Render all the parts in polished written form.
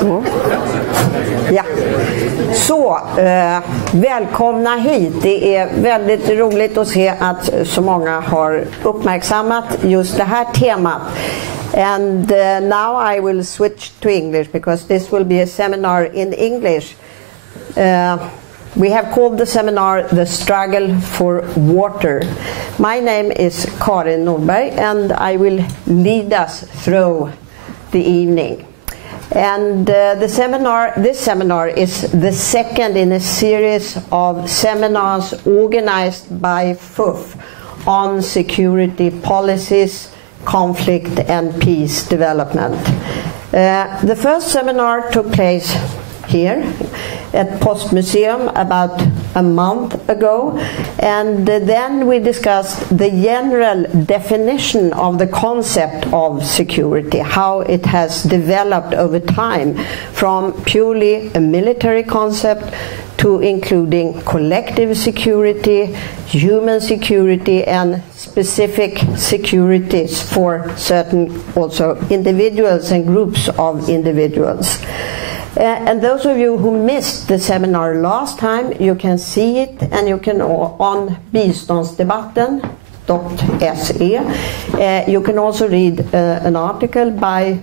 Så. Ja. Så, välkomna hit. Det är väldigt roligt att se att så många har uppmärksammat just det här temat. And now I will switch to English because this will be a seminar in English. We have called the seminar The Struggle for Water. My name is Karin Nordberg and I will lead us through the evening. And this seminar is the second in a series of seminars organized by FUF on security policies, conflict and peace development. The first seminar took place here at Post Museum about a month ago, and then we discussed the general definition of the concept of security, how it has developed over time from purely a military concept to including collective security, human security, and specific securities for certain also individuals and groups of individuals. And those of you who missed the seminar last time, you can see it and you can on biståndsdebatten.se. You can also read an article by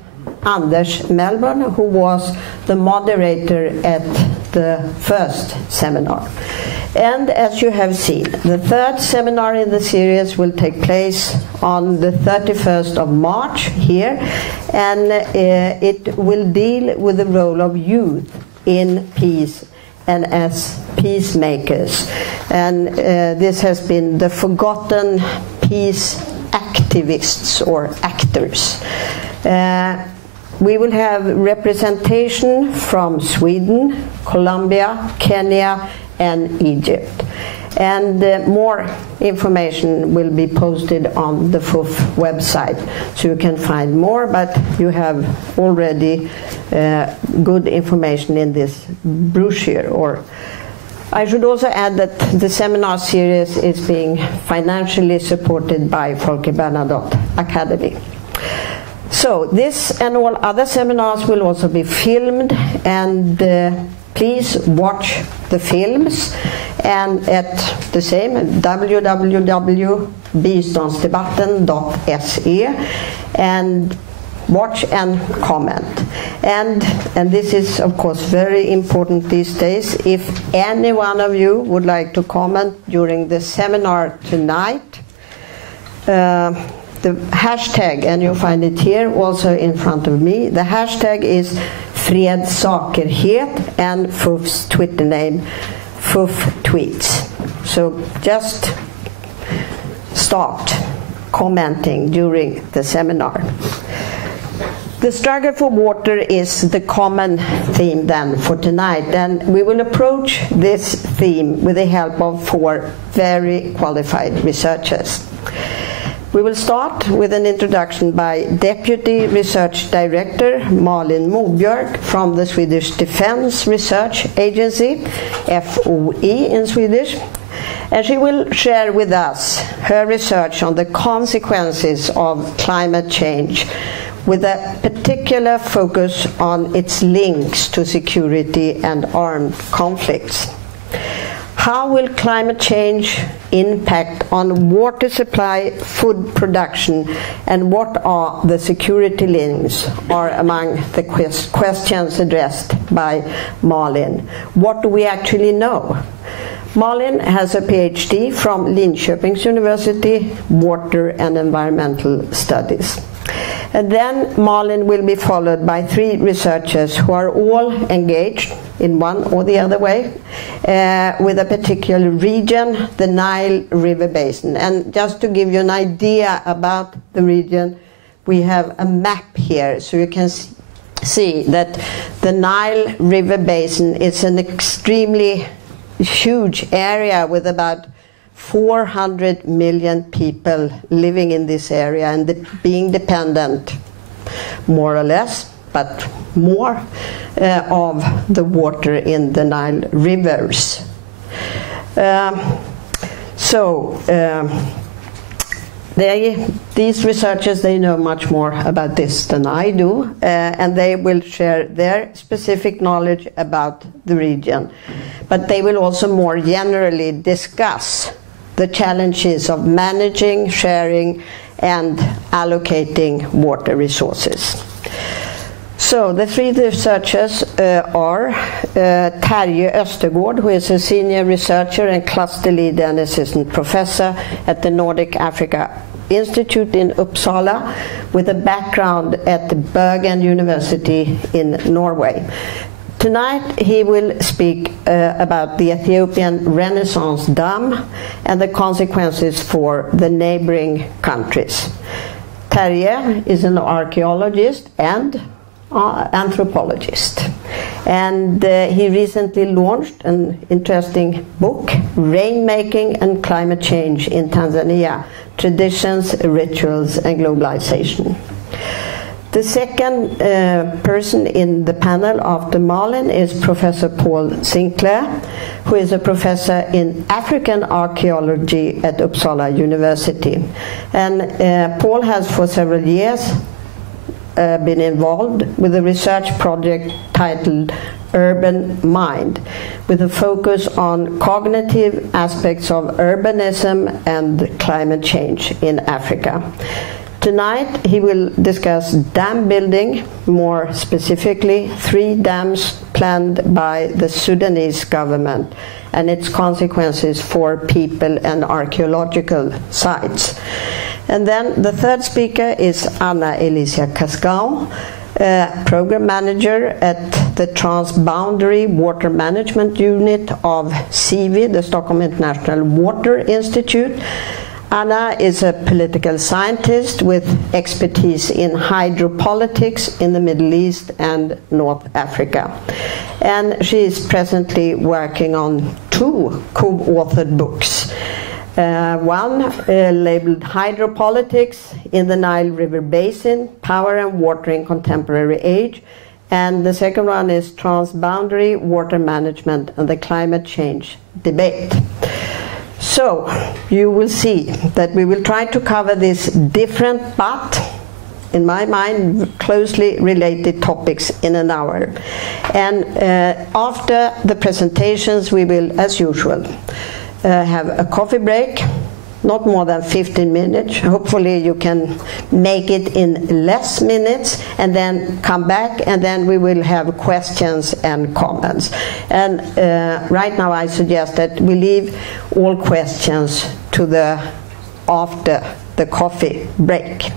Anders Melbourne, who was the moderator at the first seminar. And as you have seen, the third seminar in the series will take place on the 31st of March here, and it will deal with the role of youth in peace and as peacemakers. And this has been the forgotten peace activists or actors. We will have representation from Sweden, Colombia, Kenya, and Egypt. And more information will be posted on the FUF website, so you can find more, but you have already good information in this brochure. Or I should also add that the seminar series is being financially supported by Folke Bernadotte Academy. So this and all other seminars will also be filmed, and please watch the films, and at the same www.biståndsdebatten.se, and watch and comment. And this is of course very important these days. If any one of you would like to comment during the seminar tonight, the hashtag, and you'll find it here also in front of me, the hashtag is Fredssakerhet, and FUF's Twitter name, FUF Tweets. So just start commenting during the seminar. The struggle for water is the common theme then for tonight, and we will approach this theme with the help of 4 very qualified researchers. We will start with an introduction by Deputy Research Director Malin Mobjörk from the Swedish Defence Research Agency, FOI in Swedish, and she will share with us her research on the consequences of climate change, with a particular focus on its links to security and armed conflicts. How will climate change impact on water supply, food production, and what are the security links are among the questions addressed by Malin. What do we actually know? Malin has a PhD from Linköpings University, Water and Environmental Studies. And then Malin will be followed by 3 researchers who are all engaged in one or the other way with a particular region, the Nile River Basin. And just to give you an idea about the region, we have a map here, so you can see that the Nile River Basin is an extremely huge area with about 400 million people living in this area and being dependent, more or less, but more, of the water in the Nile rivers. these researchers, they know much more about this than I do, and they will share their specific knowledge about the region. But they will also more generally discuss the challenges of managing, sharing, and allocating water resources. So the three researchers are Terje Östergård, who is a senior researcher and cluster lead and assistant professor at the Nordic Africa Institute in Uppsala, with a background at the Bergen University in Norway. Tonight he will speak about the Ethiopian Renaissance Dam and the consequences for the neighboring countries. Terje is an archaeologist and anthropologist, and he recently launched an interesting book, Rainmaking and Climate Change in Tanzania: Traditions, Rituals and Globalization. The second person in the panel after Malin is Professor Paul Sinclair, who is a professor in African archaeology at Uppsala University. And Paul has for several years been involved with a research project titled Urban Mind, with a focus on cognitive aspects of urbanism and climate change in Africa. Tonight he will discuss dam building, more specifically 3 dams planned by the Sudanese government and its consequences for people and archaeological sites. And then the third speaker is Anna Alicia Cascão, program manager at the Transboundary Water Management Unit of SIVI, the Stockholm International Water Institute. Anna is a political scientist with expertise in hydropolitics in the Middle East and North Africa. And she is presently working on 2 co-authored books. One labeled Hydropolitics in the Nile River Basin, Power and Water in Contemporary Age, and the second one is Transboundary Water Management and the Climate Change Debate. So you will see that we will try to cover these different but, in my mind, closely related topics in an hour. And after the presentations we will, as usual, have a coffee break, not more than 15 minutes. Hopefully you can make it in less minutes, and then come back, and then we will have questions and comments. And right now I suggest that we leave all questions to after the coffee break.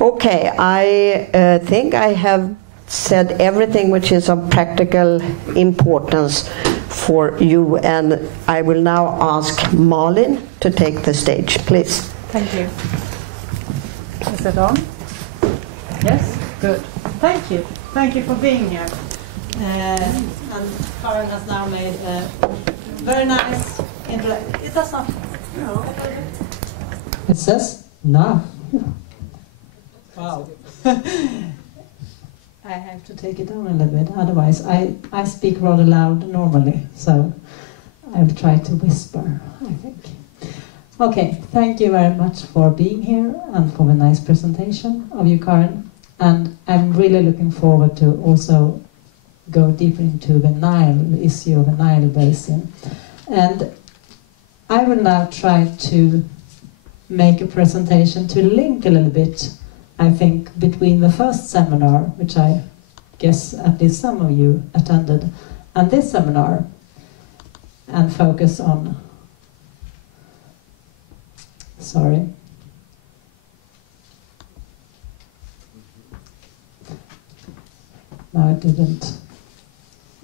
Okay, I think I have said everything which is of practical importance for you, and I will now ask Malin to take the stage, please. Thank you. Is it on? Yes? Good. Thank you. Thank you for being here. And Karen has now made a very nice it does not. No. It says no. Wow. I have to take it down a little bit, otherwise I speak rather loud normally, so I'll try to whisper, I think. Okay, thank you very much for being here and for the nice presentation of you, Karen. And I'm really looking forward to also go deeper into the issue of the Nile Basin. And I will now try to make a presentation to link a little bit, I think, between the first seminar, which I guess at least some of you attended, and this seminar, and focus on, sorry, no, it didn't,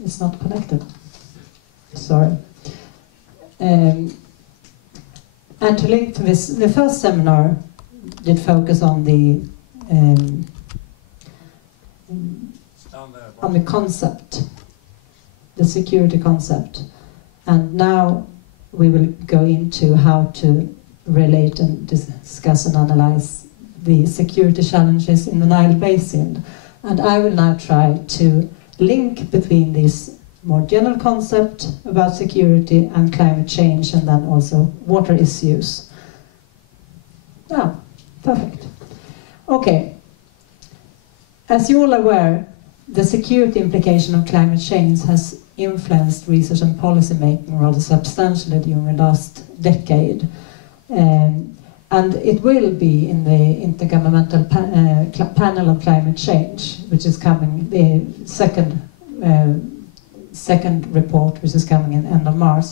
it's not connected, sorry. And to link to this, the first seminar did focus on the concept, the security concept, and now we will go into how to relate and discuss and analyze the security challenges in the Nile Basin. And I will now try to link between this more general concept about security and climate change, and then also water issues. Yeah, perfect. Okay. As you're all aware, the security implication of climate change has influenced research and policy making rather substantially during the last decade. And it will be in the Intergovernmental Panel on Climate Change, which is coming, the second report, which is coming in end of March.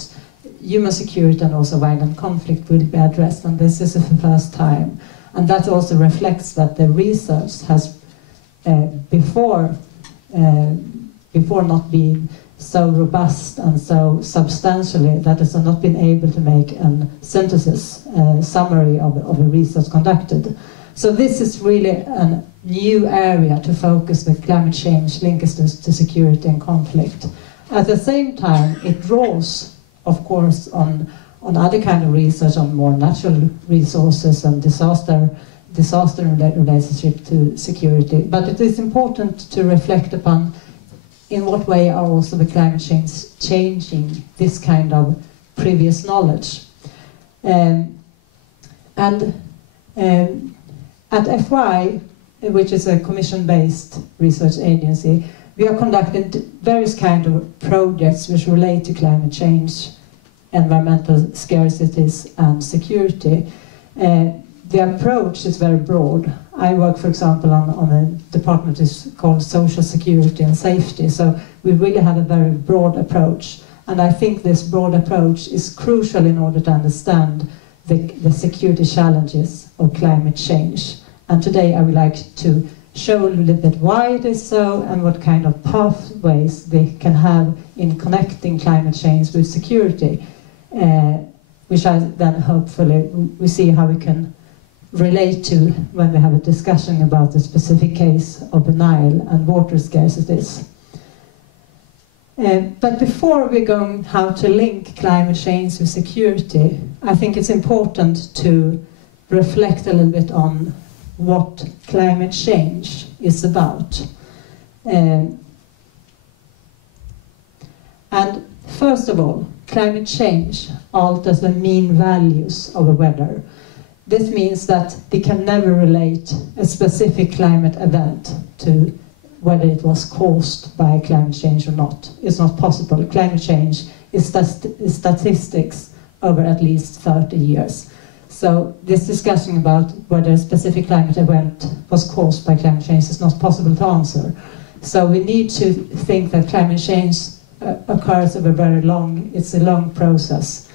Human security and also violent conflict will be addressed, and this is the first time. And that also reflects that the research has, before not being so robust and so substantially, that has not been able to make a synthesis, summary of the research conducted. So this is really a new area to focus with climate change linkages to security and conflict. At the same time, it draws, of course, on other kind of research on more natural resources and disaster relationship to security. But it is important to reflect upon in what way are also the climate change changing this kind of previous knowledge. At FY, which is a commission-based research agency, we have conducted various kinds of projects which relate to climate change, environmental scarcities and security. The approach is very broad. I work, for example, on a department that is called Social Security and Safety, so we really have a very broad approach. And I think this broad approach is crucial in order to understand the security challenges of climate change. And today I would like to show a little bit why it is so and what kind of pathways they can have in connecting climate change with security, which I then hopefully we see how we can relate to when we have a discussion about the specific case of the Nile and water scarcities. But before we go how to link climate change with security, I think it's important to reflect a little bit on what climate change is about. And first of all, climate change alters the mean values of the weather. This means that we can never relate a specific climate event to whether it was caused by climate change or not. It's not possible. Climate change is statistics over at least 30 years. So this discussion about whether a specific climate event was caused by climate change is not possible to answer. So we need to think that climate change occurs over it's a long process.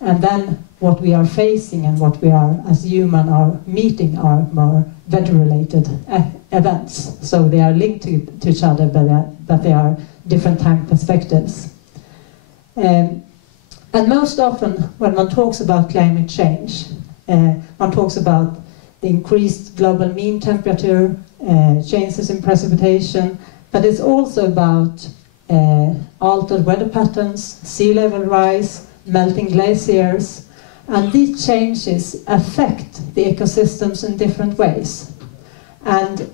And then what we are facing and what we are as human are meeting are more weather-related events. So they are linked to each other, but they are different time perspectives. And most often when one talks about climate change, one talks about the increased global mean temperature, changes in precipitation, but it's also about altered weather patterns, sea level rise, melting glaciers, and these changes affect the ecosystems in different ways. And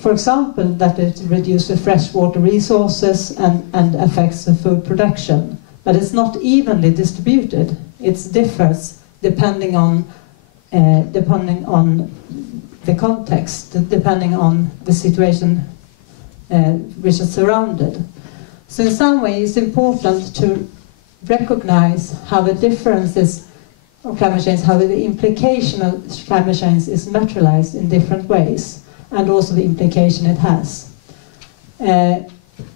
for example, that it reduces the freshwater resources and affects the food production. But it's not evenly distributed. It differs depending on the context, depending on the situation which is surrounded. So in some way it's important to recognize how the differences of climate change, how the implication of climate change is materialized in different ways, and also the implication it has. And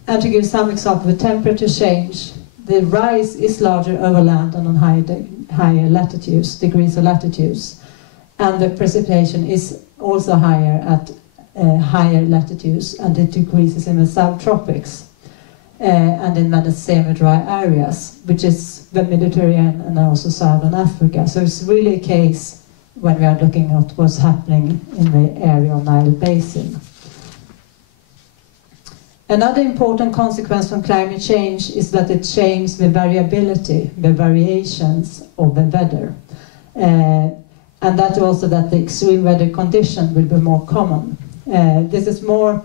to give some example, the temperature change, the rise is larger over land and on higher latitudes, degrees of latitudes, and the precipitation is also higher at higher latitudes, and it decreases in the subtropics. And in many semi-dry areas, which is the Mediterranean and also Southern Africa. So it's really a case when we are looking at what's happening in the area of Nile Basin. Another important consequence from climate change is that it changes the variability, the variations of the weather. And that also that the extreme weather condition will be more common. This is more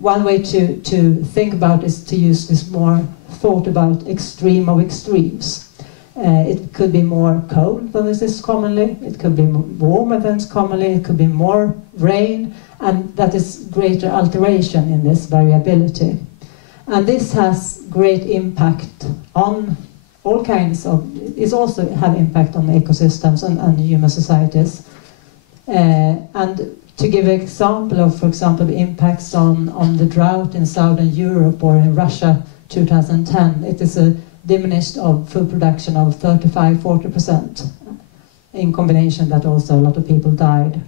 one way to think about is to use this more thought about extreme of extremes. It could be more cold than this is commonly, it could be warmer than it's commonly, it could be more rain, and that is greater alteration in this variability. And this has great impact on all kinds of, it also have impact on ecosystems and human societies. And to give an example of, for example, the impacts on the drought in Southern Europe or in Russia 2010, it is a diminished of food production of 35–40%. In combination that also a lot of people died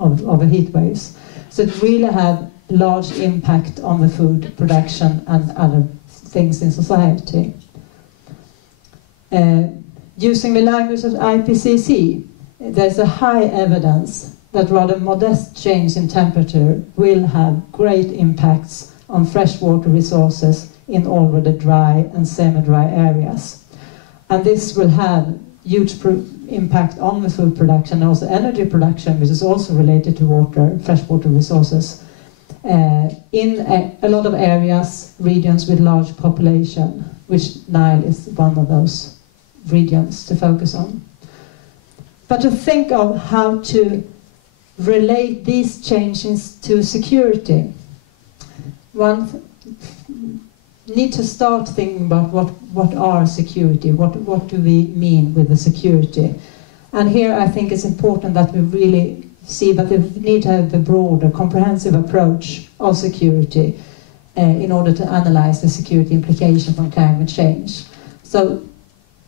of heat waves. So it really had large impact on the food production and other things in society. Using the language of IPCC, there's a high evidence that rather modest change in temperature will have great impacts on freshwater resources in already dry and semi-dry areas. And this will have huge impact on the food production and also energy production, which is also related to water, freshwater resources, in a lot of areas, regions with large population, which Nile is one of those regions to focus on. But to think of how to relate these changes to security, one need to start thinking about what are security, what do we mean with the security. And here I think it's important that we really see that we need to have a broader, comprehensive approach of security in order to analyze the security implication from climate change. So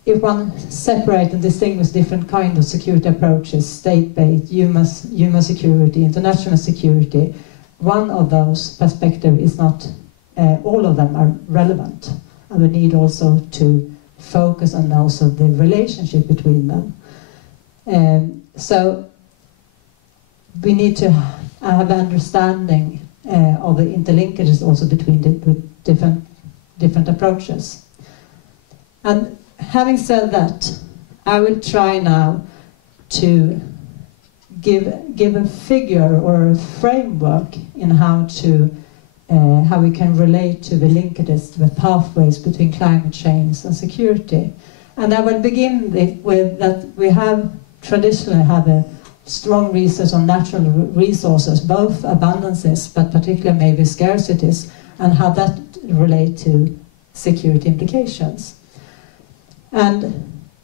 if one separate and distinguish different kinds of security approaches, state-based, human security, international security, one of those perspectives is not, all of them are relevant. And we need also to focus on also the relationship between them. So we need to have an understanding of the interlinkages also between the different approaches. And having said that, I will try now to give a figure or a framework in how we can relate to the linkages, the pathways between climate change and security. And I will begin with that we have traditionally had a strong research on natural resources, both abundances, but particularly maybe scarcities, and how that relate to security implications. And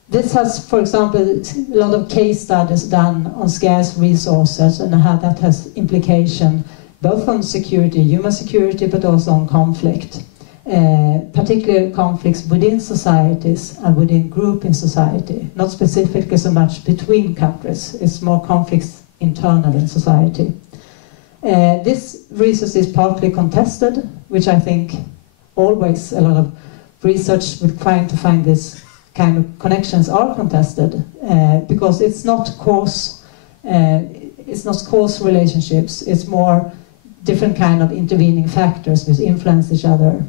this has, for example, a lot of case studies done on scarce resources and how that has implication both on security, human security, but also on conflict. Particular conflicts within societies and within groups in society, not specifically so much between countries, it's more conflicts internal in society. This research is partly contested, which I think always a lot of research with trying to find this kind of connections are contested, because it's not cause relationships, it's more different kind of intervening factors which influence each other.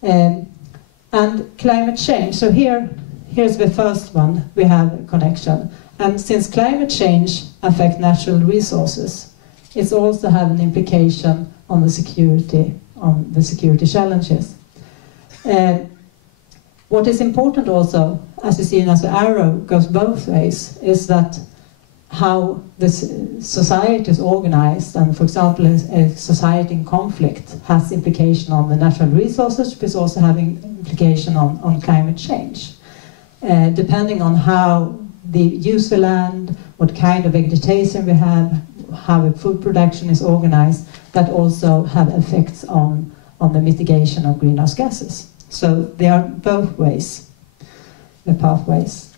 And climate change, so here's the first one, we have a connection. And since climate change affects natural resources, it's also have an implication on the security challenges. What is important also, as you see as the arrow goes both ways, is that how this society is organized, and for example a society in conflict has implication on the natural resources, but it's also having implication on climate change. Depending on how the use the land, what kind of vegetation we have, how the food production is organized, that also have effects on the mitigation of greenhouse gases. So they are both ways, the pathways.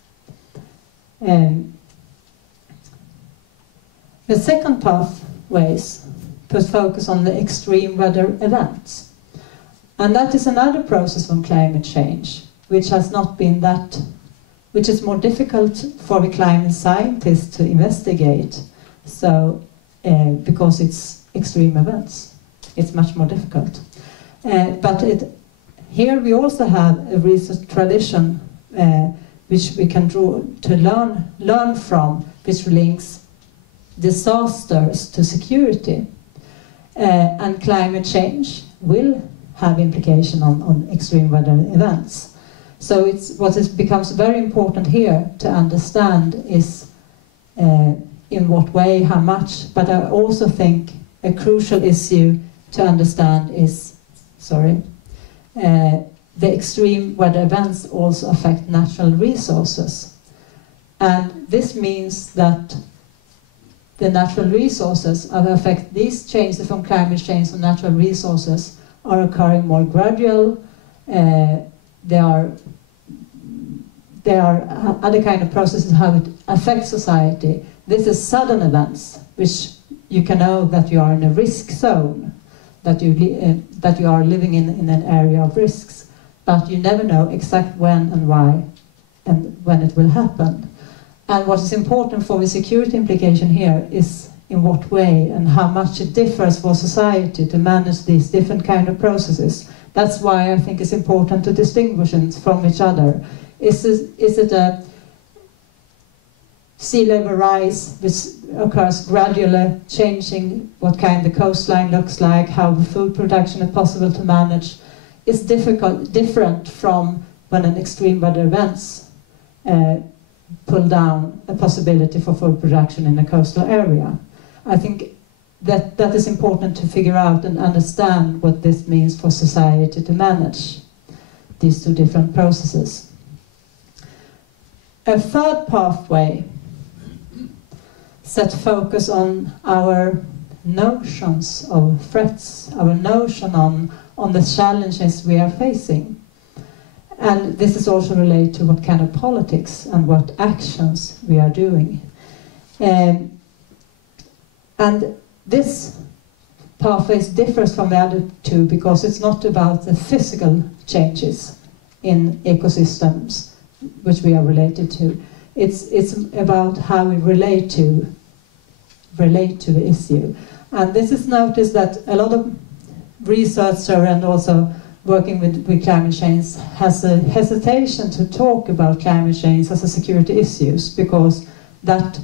The second pathways put focus on the extreme weather events. And that is another process from climate change, which has not been which is more difficult for the climate scientists to investigate. So, because it's extreme events, it's much more difficult. But here we also have a research tradition which we can draw to learn from, which links disasters to security. And climate change will have implication on extreme weather events. So what becomes very important here to understand is in what way, how much, but I also think a crucial issue to understand is, the extreme weather events also affect natural resources. And this means that the natural resources affect these changes from climate change on natural resources are occurring more gradual. There are other kind of processes how it affects society. This is sudden events, which you can know that you are in a risk zone, that you are living in an area of risks, but you never know exact when and why and when it will happen. And what is important for the security implication here is in what way and how much it differs for society to manage these different kind of processes. That's why I think it's important to distinguish them from each other. Is it a sea level rise which occurs gradually, changing what kind the coastline looks like, how the food production is possible to manage? It's different from when an extreme weather events pull down a possibility for food production in a coastal area. I think that is important to figure out and understand what this means for society to manage these two different processes. A third pathway set focus on our notions of threats, our notion on the challenges we are facing. And this is also related to what kind of politics and what actions we are doing. And this pathway differs from the other two because it's not about the physical changes in ecosystems which we are related to. It's about how we relate to the issue. And this is noticed that a lot of researchers and also working with climate change has a hesitation to talk about climate change as a security issues because that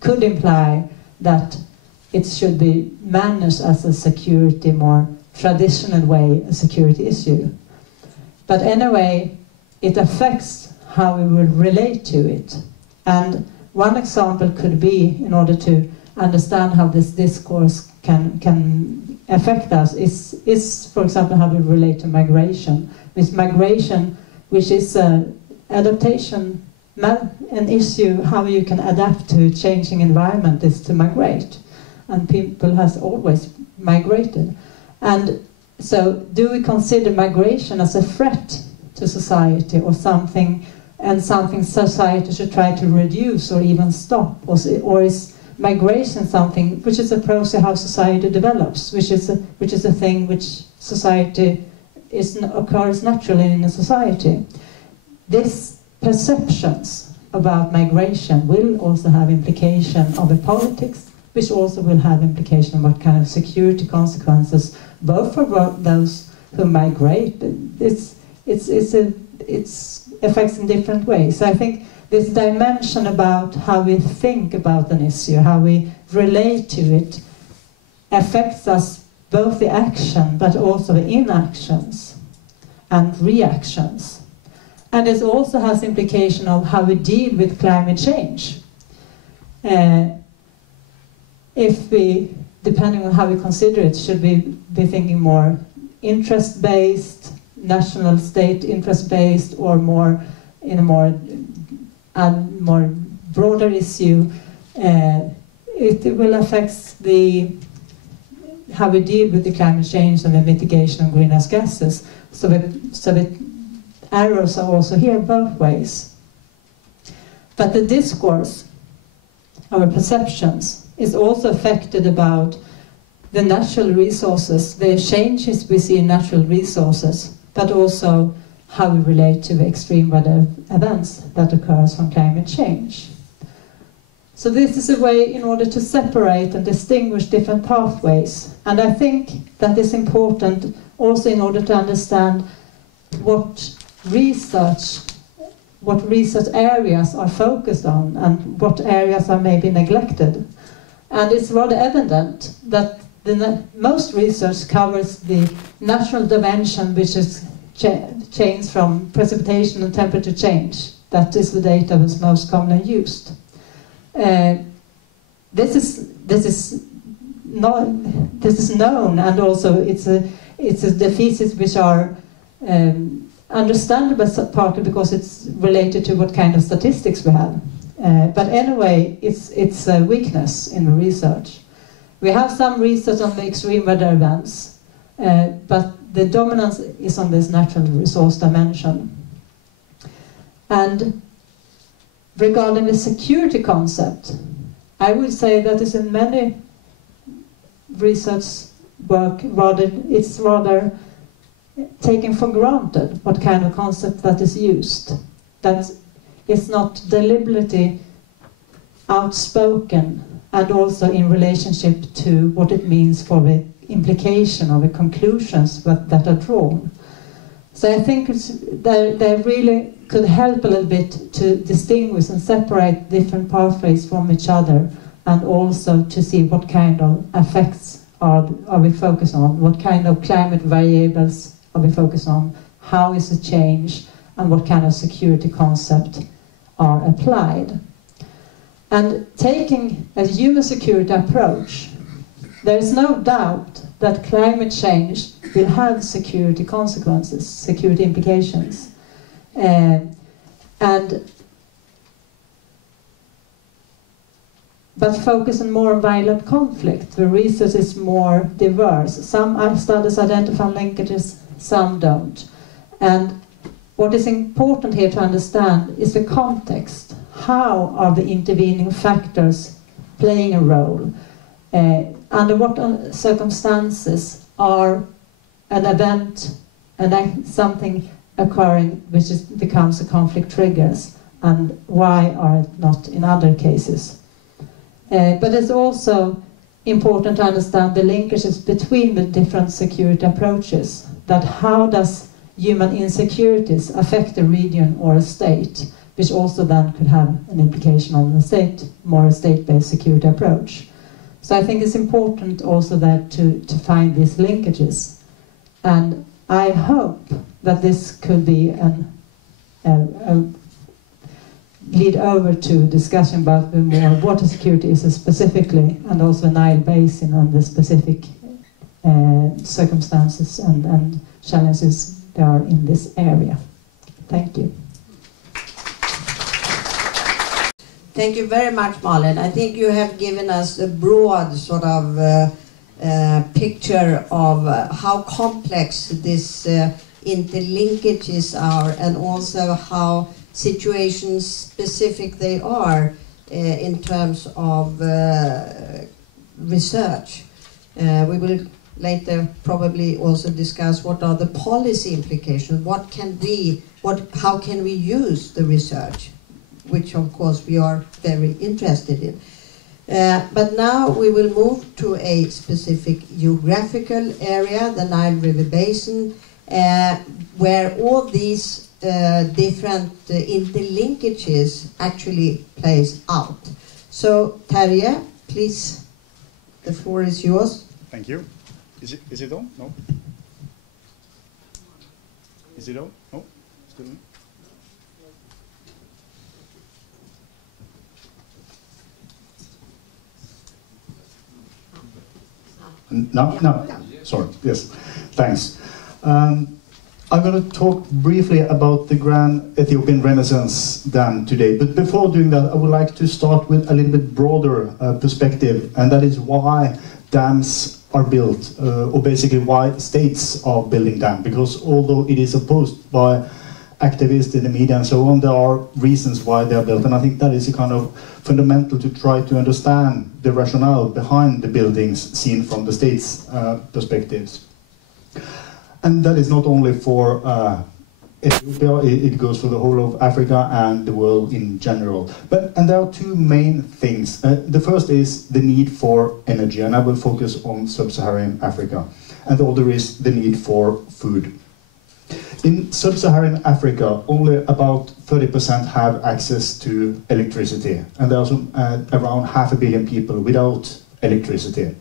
could imply that it should be managed as a security, more traditional way, a security issue. But anyway, it affects how we will relate to it. And one example could be, in order to understand how this discourse can affect us, is for example, how we relate to migration. With migration, which is an adaptation, an issue, how you can adapt to a changing environment is to migrate. And people has always migrated. And so do we consider migration as a threat to society or something, and something society should try to reduce or even stop? Or is migration something which is a process how society develops, which is a thing which society occurs naturally in a society? These perceptions about migration will also have implication of the politics, which also will have implication on what kind of security consequences, both for those who migrate. It's affects in different ways. So I think this dimension about how we think about an issue, how we relate to it, affects us both the action but also the inactions and reactions. And it also has implication of how we deal with climate change. If we, depending on how we consider it, should we be thinking more interest-based, national state interest-based, or more in a more broader issue? It will affect how we deal with the climate change and the mitigation of greenhouse gases. So the arrows are also here both ways. But the discourse, our perceptions, is also affected about the natural resources, the changes we see in natural resources, but also how we relate to the extreme weather events that occurs from climate change. So this is a way in order to separate and distinguish different pathways. And I think that is important also in order to understand what research areas are focused on and what areas are maybe neglected. And it's rather evident that most research covers the natural dimension, which is chains from precipitation and temperature change. That is the data that's most commonly used. This is known, and also it's a deficit which are understandable partly because it's related to what kind of statistics we have. But anyway, it's a weakness in the research. We have some research on the extreme weather events, but the dominance is on this natural resource dimension. And regarding the security concept, I would say that is in many research work, it's rather taken for granted what kind of concept that is used. That is not deliberately outspoken, and also in relationship to what it means for the implication or the conclusions that are drawn. So I think they really could help a little bit to distinguish and separate different pathways from each other, and also to see what kind of effects are we focused on, what kind of climate variables are we focused on, how is it changed, and what kind of security concept are applied. And taking a human security approach, there is no doubt that climate change will have security consequences, security implications. But focus on more violent conflict. The research is more diverse. Some studies identify linkages, some don't. And what is important here to understand is the context. How are the intervening factors playing a role? Under what circumstances are an event and something occurring which becomes a conflict triggers, and why are it not in other cases? But it's also important to understand the linkages between the different security approaches, that how does human insecurities affect a region or a state, which also then could have an implication on the state, more state-based security approach. So I think it's important also that to find these linkages. And I hope that this could be a lead over to discussion about the more water security issues specifically, and also Nile Basin and the specific circumstances and challenges there are in this area. Thank you. Thank you very much, Malin. I think you have given us a broad sort of picture of how complex these interlinkages are, and also how situations specific they are in terms of research. We will later probably also discuss what are the policy implications, how can we use the research, which of course we are very interested in. But now we will move to a specific geographical area, the Nile River Basin, where all these different interlinkages actually plays out. So Terje, please, the floor is yours. Thank you. Is it on? No? Is it on? No? Still on? No. Sorry. Yes. Thanks. I'm going to talk briefly about the Grand Ethiopian Renaissance Dam today. But before doing that, I would like to start with a little bit broader perspective, and that is why dams are built, or basically why states are building dams. Because although it is opposed by activists in the media and so on, there are reasons why they are built. And I think that is a kind of fundamental to try to understand the rationale behind the buildings seen from the state's perspectives. And that is not only for Ethiopia, it goes for the whole of Africa and the world in general. And there are two main things. The first is the need for energy, and I will focus on sub-Saharan Africa. And the other is the need for food. In sub-Saharan Africa, only about 30% have access to electricity, and there are around 500 million people without electricity.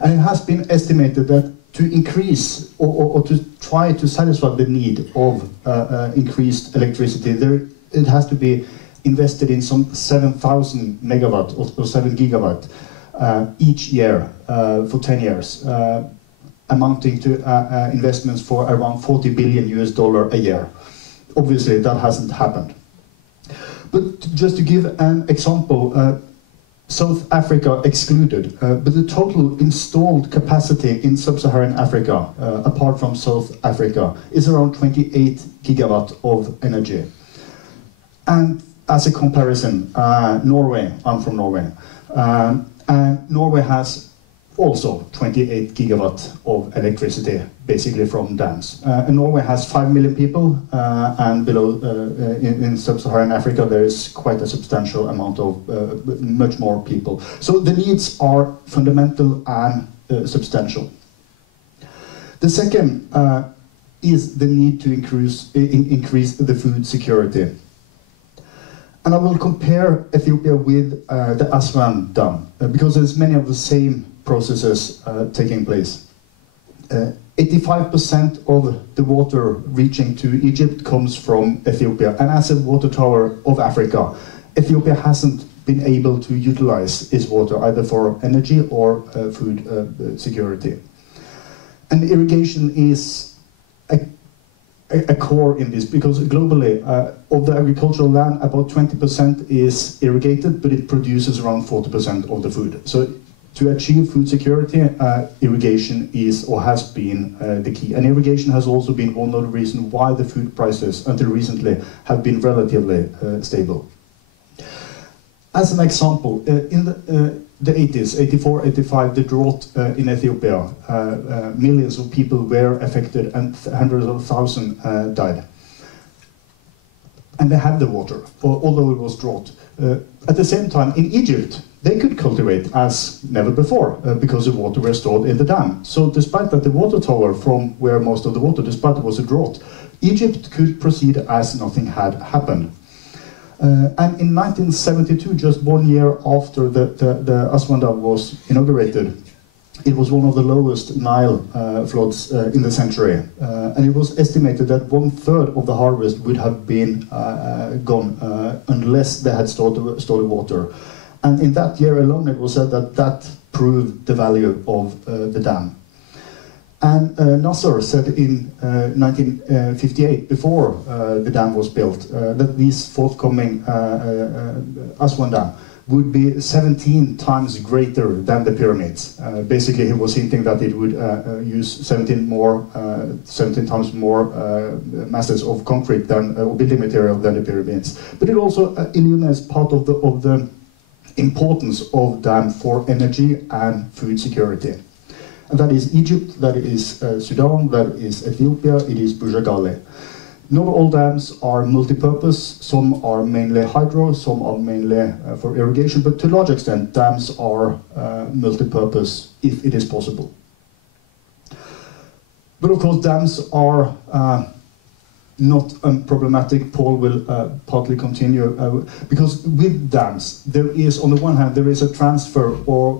And it has been estimated that to increase or to try to satisfy the need of increased electricity, it has to be invested in some 7,000 megawatt or 7 gigawatt each year for 10 years, amounting to investments for around $40 billion a year. Obviously, that hasn't happened. But just to give an example, South Africa excluded, but the total installed capacity in sub-Saharan Africa, apart from South Africa, is around 28 gigawatt of energy. And as a comparison, Norway, I'm from Norway, and Norway has also 28 gigawatt of electricity, basically from dams. And Norway has 5 million people, and below in sub-Saharan Africa there is quite a substantial amount of much more people. So the needs are fundamental and substantial. The second is the need to increase the food security. And I will compare Ethiopia with the Aswan Dam, because there's many of the same processes taking place. 85% of the water reaching to Egypt comes from Ethiopia, and as a water tower of Africa, Ethiopia hasn't been able to utilize its water either for energy or food security. And irrigation is a core in this, because globally of the agricultural land about 20% is irrigated, but it produces around 40% of the food. So to achieve food security, irrigation is or has been the key. And irrigation has also been one of the reasons why the food prices until recently have been relatively stable. As an example, in the 80s, 84, 85, the drought in Ethiopia, millions of people were affected and hundreds of thousands died. And they had the water, although it was drought. At the same time, in Egypt, they could cultivate as never before because the water was stored in the dam. So despite that the water tower from where most of the water, despite it was a drought, Egypt could proceed as nothing had happened. And in 1972, just 1 year after the Aswan Dam was inaugurated, it was one of the lowest Nile floods in the century. And it was estimated that 1/3 of the harvest would have been gone unless they had stored the water. And in that year alone, it was said that that proved the value of the dam. And Nasser said in 1958, before the dam was built, that these forthcoming Aswan Dam would be 17 times greater than the pyramids. Basically, he was hinting that it would use 17 times more masses of concrete than or building material than the pyramids. But it also illuminates part of the importance of dam for energy and food security. And that is Egypt, that is Sudan, that is Ethiopia, it is Bujagali. Not all dams are multi-purpose, some are mainly hydro, some are mainly for irrigation, but to a large extent dams are multi-purpose if it is possible. But of course dams are not unproblematic. Paul will partly continue, because with dams there is, on the one hand, there is a transfer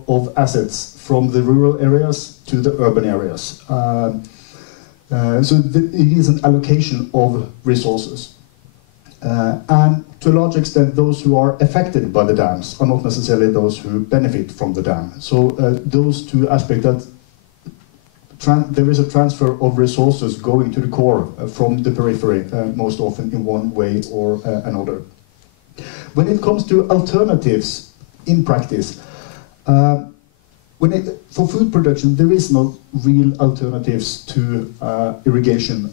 of assets from the rural areas to the urban areas. So it is an allocation of resources. And to a large extent, those who are affected by the dams are not necessarily those who benefit from the dam. So those two aspects, that there is a transfer of resources going to the core from the periphery, most often in one way or another. When it comes to alternatives in practice, for food production, there is no real alternatives to irrigation,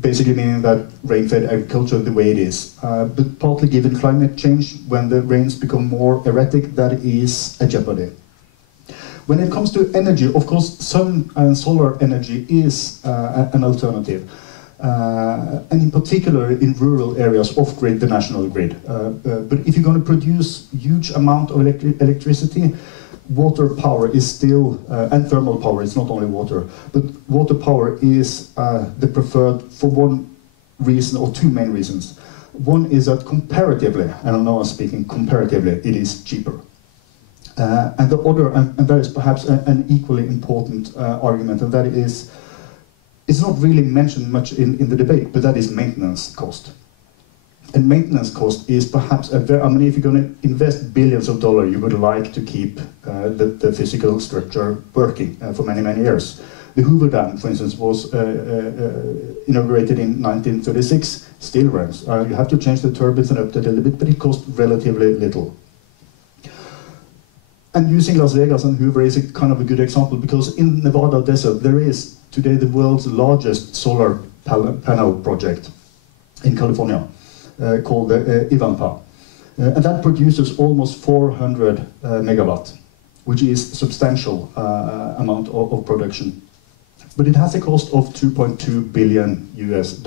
basically meaning that rain-fed agriculture the way it is. But partly given climate change, when the rains become more erratic, that is a jeopardy. When it comes to energy, of course, sun and solar energy is an alternative. And in particular in rural areas, off-grid, the national grid. But if you're going to produce huge amount of electricity, water power is still, and thermal power, it's not only water, but water power is the preferred for one reason, or two main reasons. One is that comparatively, and I know I'm speaking comparatively, it is cheaper. And the other, and that is perhaps an equally important argument, and that is, it's not really mentioned much in the debate, but that is maintenance cost. And maintenance cost is perhaps a very, I mean, if you're going to invest billions of dollars, you would like to keep the physical structure working for many, many years. The Hoover Dam, for instance, was inaugurated in 1936, still runs. You have to change the turbines and update a little bit, but it costs relatively little. And using Las Vegas and Hoover is a kind of a good example, because in Nevada desert there is today the world's largest solar panel project in California, called the Ivanpah. And that produces almost 400 megawatt, which is substantial amount of production. But it has a cost of $2.2 billion US.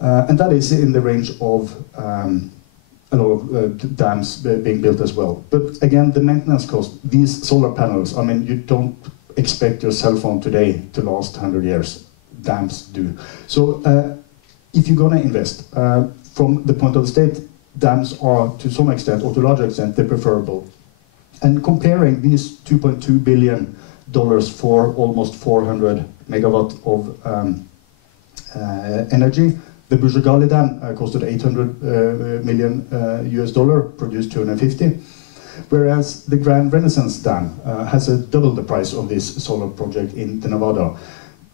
And that is in the range of a lot of dams being built as well. But again, the maintenance cost, these solar panels, I mean, you don't expect your cell phone today to last 100 years. Dams do. So if you're going to invest, from the point of the state, dams are to some extent, or to a larger extent, they're preferable. And comparing these $2.2 billion for almost 400 megawatt of energy, the Bujagali Dam costed 800 million US dollar, produced 250, whereas the Grand Renaissance Dam has double the price of this solar project in Nevada,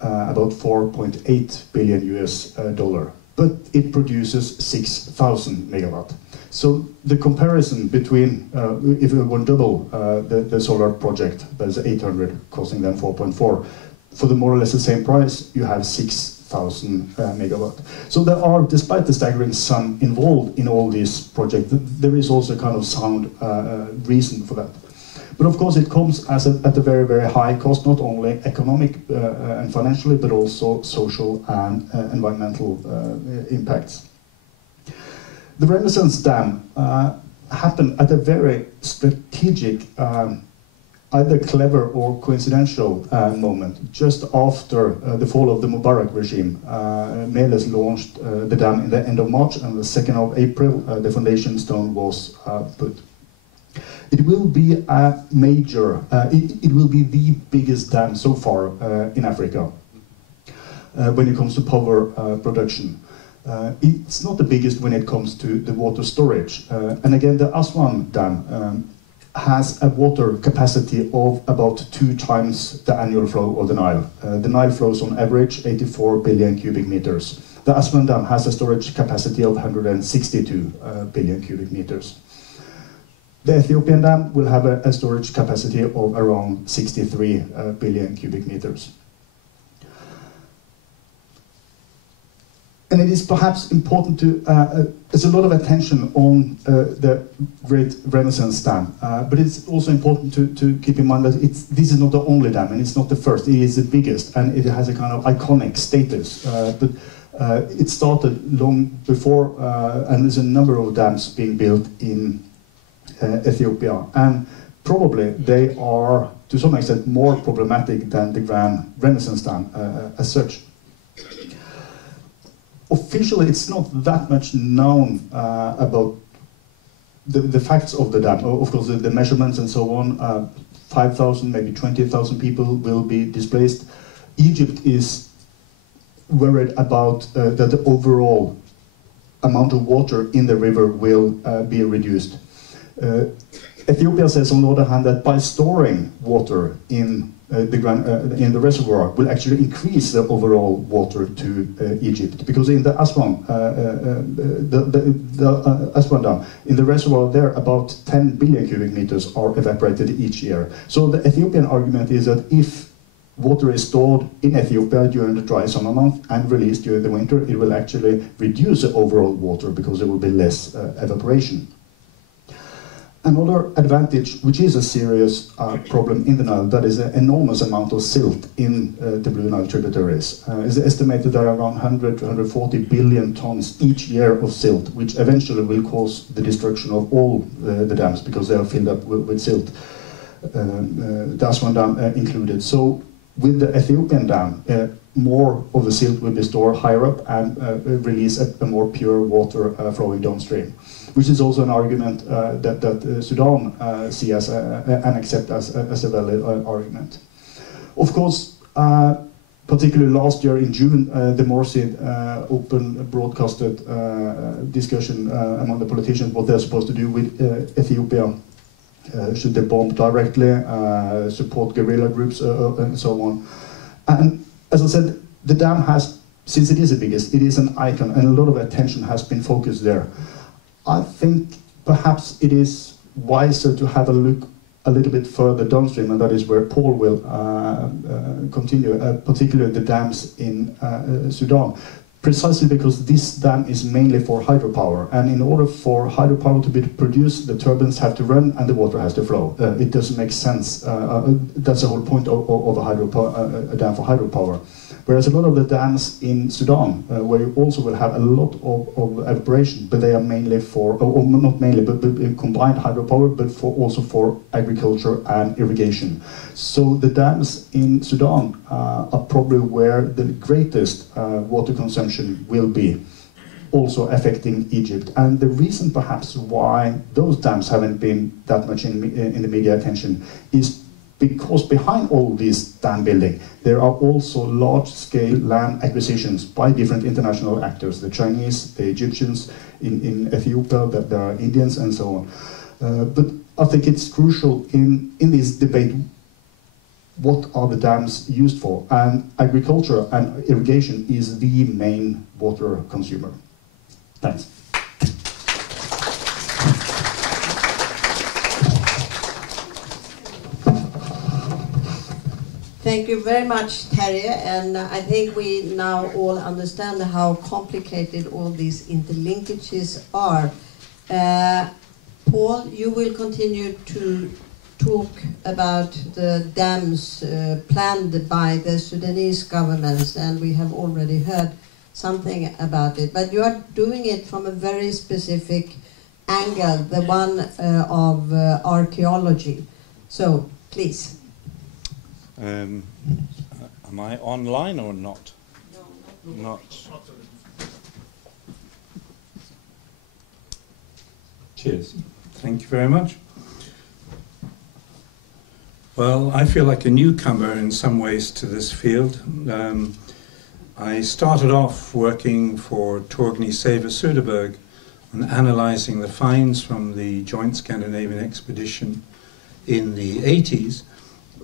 about 4.8 billion US dollar, but it produces 6,000 megawatt. So the comparison between, if we want double the solar project, that's 800, costing them 4.4, for the more or less the same price, you have 6,000 megawatt. So there are, despite the staggering sum involved in all these projects, there is also a kind of sound reason for that. But of course it comes at a very, very high cost, not only economic and financially, but also social and environmental impacts. The Renaissance Dam happened at a very strategic, either clever or coincidental moment, just after the fall of the Mubarak regime. Meles launched the dam in the end of March, and the 2nd of April the foundation stone was put. It will be a major, it will be the biggest dam so far in Africa when it comes to power production. It's not the biggest when it comes to the water storage. And again, the Aswan Dam has a water capacity of about 2 times the annual flow of the Nile. The Nile flows on average 84 billion cubic meters. The Aswan Dam has a storage capacity of 162 billion cubic meters. The Ethiopian Dam will have a storage capacity of around 63 billion cubic meters. And it is perhaps important to, there's a lot of attention on the Great Renaissance Dam, but it's also important to keep in mind that this is not the only dam, and it's not the first, it is the biggest, and it has a kind of iconic status. But it started long before, and there's a number of dams being built in Ethiopia, and probably they are, to some extent, more problematic than the Grand Renaissance Dam as such. Officially, it's not that much known about the facts of the dam. Of course, the measurements and so on, 5,000, maybe 20,000 people will be displaced. Egypt is worried about that the overall amount of water in the river will be reduced. Ethiopia says, on the other hand, that by storing water in the reservoir will actually increase the overall water to Egypt, because in the Aswan, Aswan Dam, in the reservoir there, about 10 billion cubic meters are evaporated each year. So the Ethiopian argument is that if water is stored in Ethiopia during the dry summer month and released during the winter, it will actually reduce the overall water because there will be less evaporation. Another advantage, which is a serious problem in the Nile, that is an enormous amount of silt in the Blue Nile tributaries. It's estimated there are around 100 to 140 billion tons each year of silt, which eventually will cause the destruction of all the dams because they are filled up with silt, the Aswan Dam included. So with the Ethiopian dam, more of the silt will be stored higher up and release a more pure water flowing downstream. which is also an argument that Sudan see as and accept as a valid argument. Of course, particularly last year in June, the Morsi open broadcasted discussion among the politicians what they're supposed to do with Ethiopia. Should they bomb directly, support guerrilla groups, and so on. And as I said, the dam has, since it is the biggest, it is an icon, and a lot of attention has been focused there. I think perhaps it is wiser to have a look a little bit further downstream, and that is where Paul will continue, particularly the dams in Sudan. Precisely because this dam is mainly for hydropower, and in order for hydropower to be produced, the turbines have to run and the water has to flow. It doesn't make sense. That's the whole point of a dam for hydropower. Whereas a lot of the dams in Sudan, where you also will have a lot of evaporation, but they are mainly for, or not mainly, but combined hydropower, but also for agriculture and irrigation. So the dams in Sudan are probably where the greatest water consumption will be, also affecting Egypt. And the reason perhaps why those dams haven't been that much in the media attention is because behind all this dam building, there are also large-scale land acquisitions by different international actors, the Chinese, the Egyptians, in Ethiopia, there are Indians, and so on. But I think it's crucial in this debate, what are the dams used for? And agriculture and irrigation is the main water consumer. Thanks. Thank you very much, Terje, and I think we now all understand how complicated all these interlinkages are. Paul, you will continue to talk about the dams planned by the Sudanese governments, and we have already heard something about it, but you are doing it from a very specific angle, the one of archaeology. So, please. Am I online or not? No, not. Cheers. Thank you very much. Well, I feel like a newcomer in some ways to this field. I started off working for Torgny Sever Söderberg on analysing the finds from the joint Scandinavian expedition in the 80s.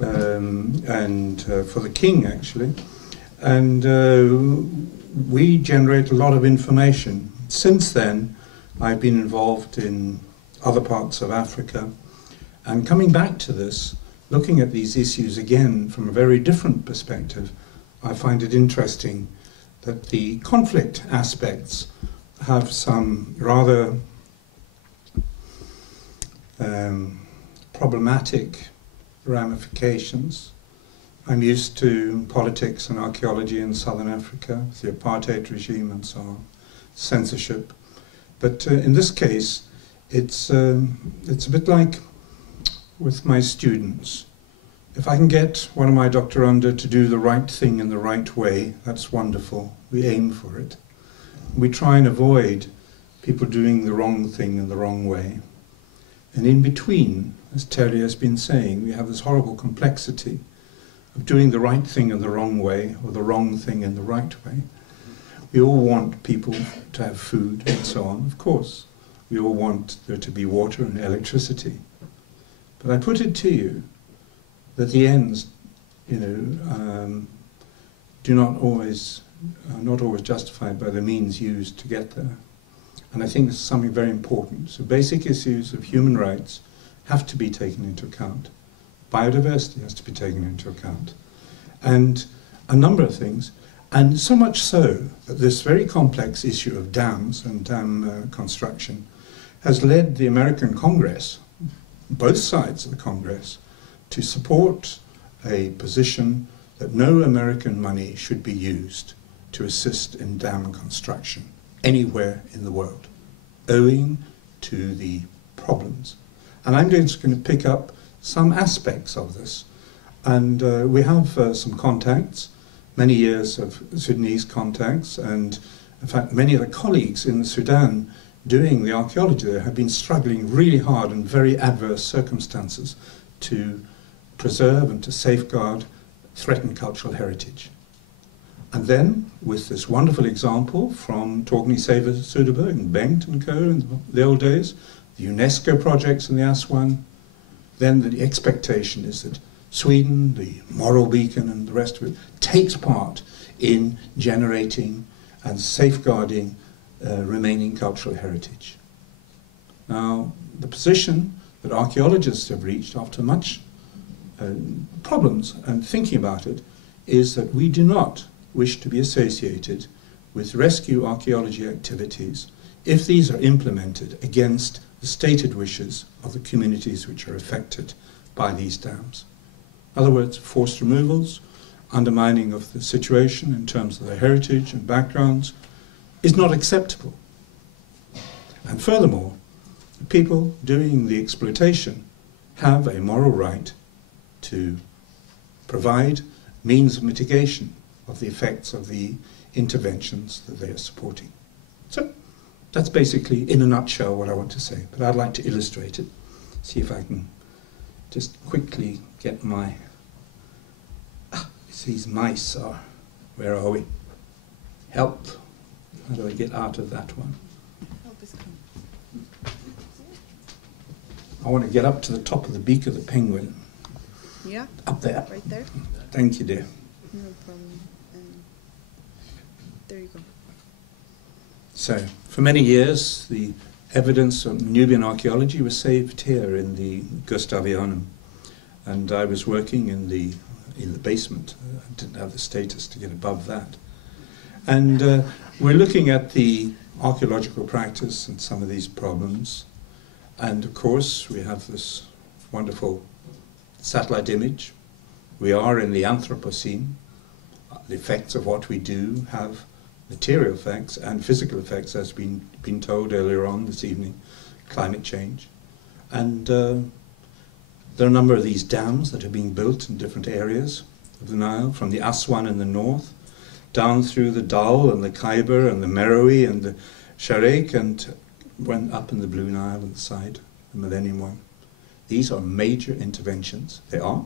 For the king, actually, and we generate a lot of information. Since then, I've been involved in other parts of Africa, and coming back to this, looking at these issues again from a very different perspective, I find it interesting that the conflict aspects have some rather problematic ramifications. I'm used to politics and archaeology in southern Africa, the apartheid regime and so on, censorship. But in this case, it's a bit like with my students. If I can get one of my doctoranda to do the right thing in the right way, that's wonderful. We aim for it. We try and avoid people doing the wrong thing in the wrong way. And in between, as Terje has been saying, we have this horrible complexity of doing the right thing in the wrong way or the wrong thing in the right way. We all want people to have food and so on, of course. We all want there to be water and electricity. But I put it to you that the ends, are not always justified by the means used to get there. And I think this is something very important. So basic issues of human rights have to be taken into account. Biodiversity has to be taken into account. And a number of things. And so much so that this very complex issue of dams and dam construction has led the American Congress, both sides of the Congress, to support a position that no American money should be used to assist in dam construction anywhere in the world, owing to the problems. And I'm just going to pick up some aspects of this. And we have some contacts, many years of Sudanese contacts, and in fact many of the colleagues in Sudan doing the archaeology there have been struggling really hard in very adverse circumstances to preserve and to safeguard threatened cultural heritage. And then, with this wonderful example from Torgny Sever Söderberg and Bengt and co. in the old days, the UNESCO projects in the Aswan, then the expectation is that Sweden, the moral beacon and the rest of it, takes part in generating and safeguarding remaining cultural heritage. Now, the position that archaeologists have reached after much problems and thinking about it is that we do not wish to be associated with rescue archaeology activities if these are implemented against the stated wishes of the communities which are affected by these dams. In other words, forced removals, undermining of the situation in terms of their heritage and backgrounds is not acceptable. And furthermore, the people doing the exploitation have a moral right to provide means of mitigation of the effects of the interventions that they are supporting. So that's basically, in a nutshell, what I want to say. But I'd like to illustrate it. See if I can just quickly get my... these mice are... Where are we? Help. How do I get out of that one? Help is coming. I want to get up to the top of the beak of the penguin. Yeah? Up there. Right there? Thank you, dear. No problem. There you go. So, for many years, the evidence of Nubian archaeology was saved here in the Gustavianum, and I was working in the basement. I didn't have the status to get above that. And we're looking at the archaeological practice and some of these problems. And of course, we have this wonderful satellite image. We are in the Anthropocene. The effects of what we do have material effects and physical effects, as been told earlier on this evening, climate change. And there are a number of these dams that are being built in different areas of the Nile, from the Aswan in the north, down through the Dal and the Khyber and the Meroe and the Sharek, and went up in the Blue Nile on the side, the Millennium one. These are major interventions. They are.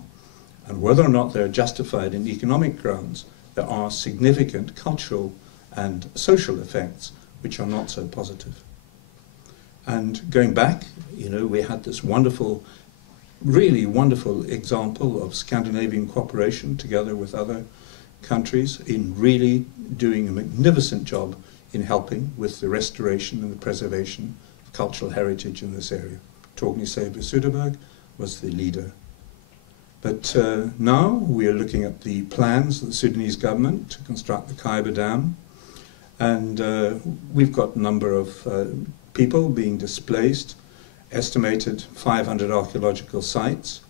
And whether or not they're justified in economic grounds, there are significant cultural and social effects which are not so positive. And going back, you know, we had this wonderful, really wonderful example of Scandinavian cooperation together with other countries in really doing a magnificent job in helping with the restoration and the preservation of cultural heritage in this area. Torgny Sever Söderberg was the leader. But now we are looking at the plans of the Sudanese government to construct the Khyber Dam, and we've got a number of people being displaced, estimated 500 archaeological sites,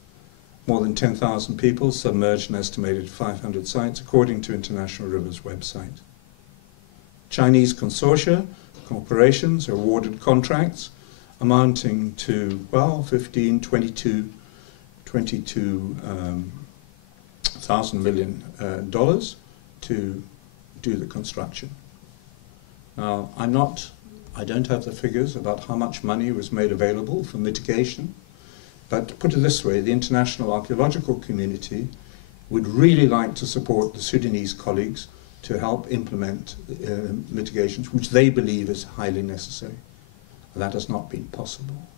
more than 10,000 people submerged, an estimated 500 sites, according to International Rivers website. Chinese consortia, corporations, are awarded contracts amounting to, well, 22 thousand million dollars to do the construction. Now, I don't have the figures about how much money was made available for mitigation, but put it this way, the international archaeological community would really like to support the Sudanese colleagues to help implement mitigations, which they believe is highly necessary. That has not been possible.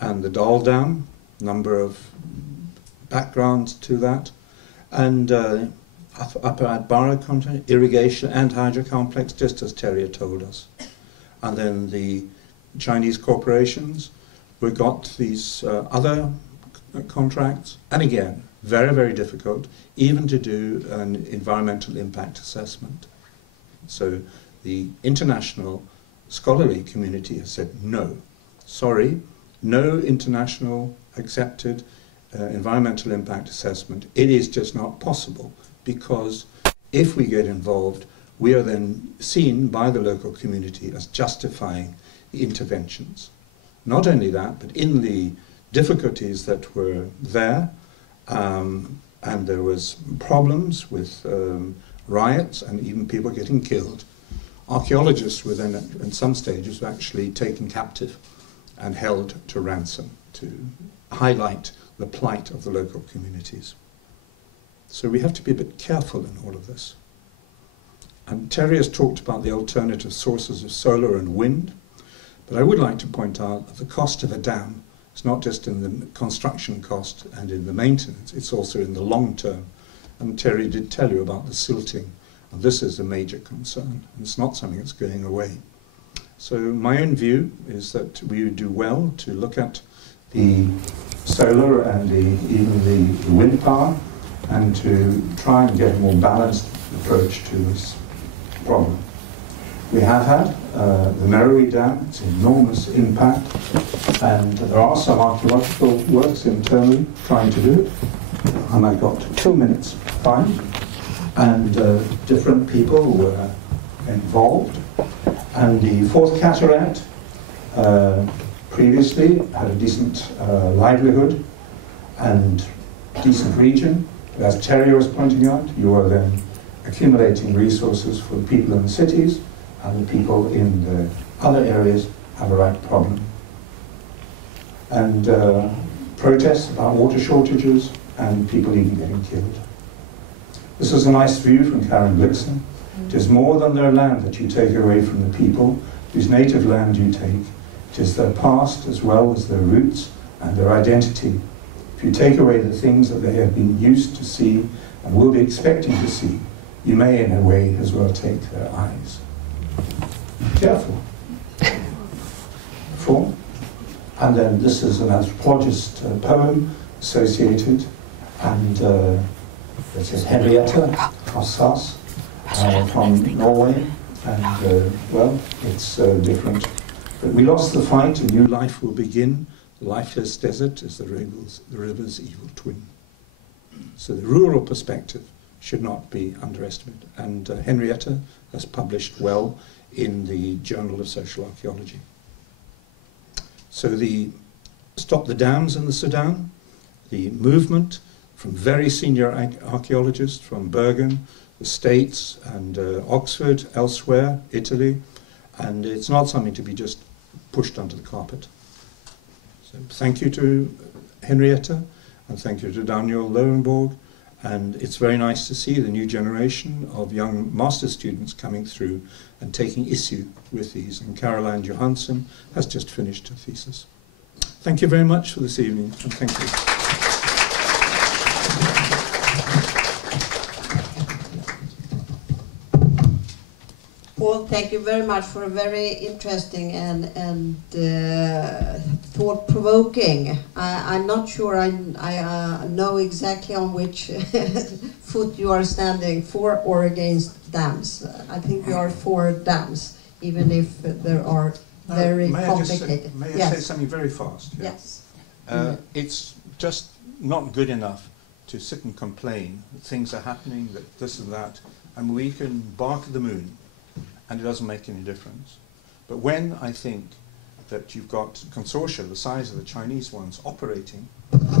And the Dal Dam, number of backgrounds to that, and Upper Adbara content, irrigation and hydro complex, just as Terry told us. And then the Chinese corporations, we got these other contracts, and again, very, very difficult, even to do an environmental impact assessment. So the international scholarly community has said, no, sorry, no international accepted environmental impact assessment. It is just not possible, because if we get involved, we are then seen by the local community as justifying the interventions. Not only that, but in the difficulties that were there, and there was problems with riots and even people getting killed, Archaeologists were then, in some stages, actually taken captive and held to ransom to highlight the plight of the local communities. So we have to be a bit careful in all of this. And Terry has talked about the alternative sources of solar and wind, but I would like to point out that the cost of a dam is not just in the construction cost and in the maintenance, it's also in the long term. And Terry did tell you about the silting, and this is a major concern, and it's not something that's going away. So my own view is that we would do well to look at the solar and even the wind power, and to try and get a more balanced approach to this problem. We have had the Merowe Dam, it's an enormous impact, and there are some archaeological works internally trying to do it. And I got 2 minutes, fine. And different people were involved. And the Fourth Cataract previously had a decent livelihood and decent region. As Terry was pointing out, you are then accumulating resources for the people in the cities, and the people in the other areas have a right problem. And protests about water shortages and people even getting killed. This is a nice view from Karen Blixen. It is more than their land that you take away from the people, whose native land you take. It is their past as well as their roots and their identity. If you take away the things that they have been used to see and will be expecting to see, you may in a way as well take their eyes. Careful. 4. And then this is an anthropologist poem associated, and this is Henrietta Assas from Norway, and well, it's different. But we lost the fight, a new life will begin. The lifeless desert is the river's evil twin. So the rural perspective should not be underestimated. And Henrietta has published well in the Journal of Social Archaeology. So the Stop the Dams in the Sudan, the movement from very senior archaeologists from Bergen, the States, and Oxford, elsewhere, Italy, and it's not something to be just pushed under the carpet. So thank you to Henrietta, and thank you to Daniel Lowenborg, and it's very nice to see the new generation of young master's students coming through and taking issue with these, and Caroline Johansson has just finished her thesis. Thank you very much for this evening, and thank you. Paul, thank you very much for a very interesting and thought-provoking. I'm not sure I know exactly on which foot you are standing, for or against dams. I think you are for dams, even if there are very complicated. May I say something very fast? Yeah. Yes. It's just not good enough to sit and complain that things are happening, that this and that, and we can bark at the moon, and it doesn't make any difference. But when I think that you've got consortia the size of the Chinese ones operating,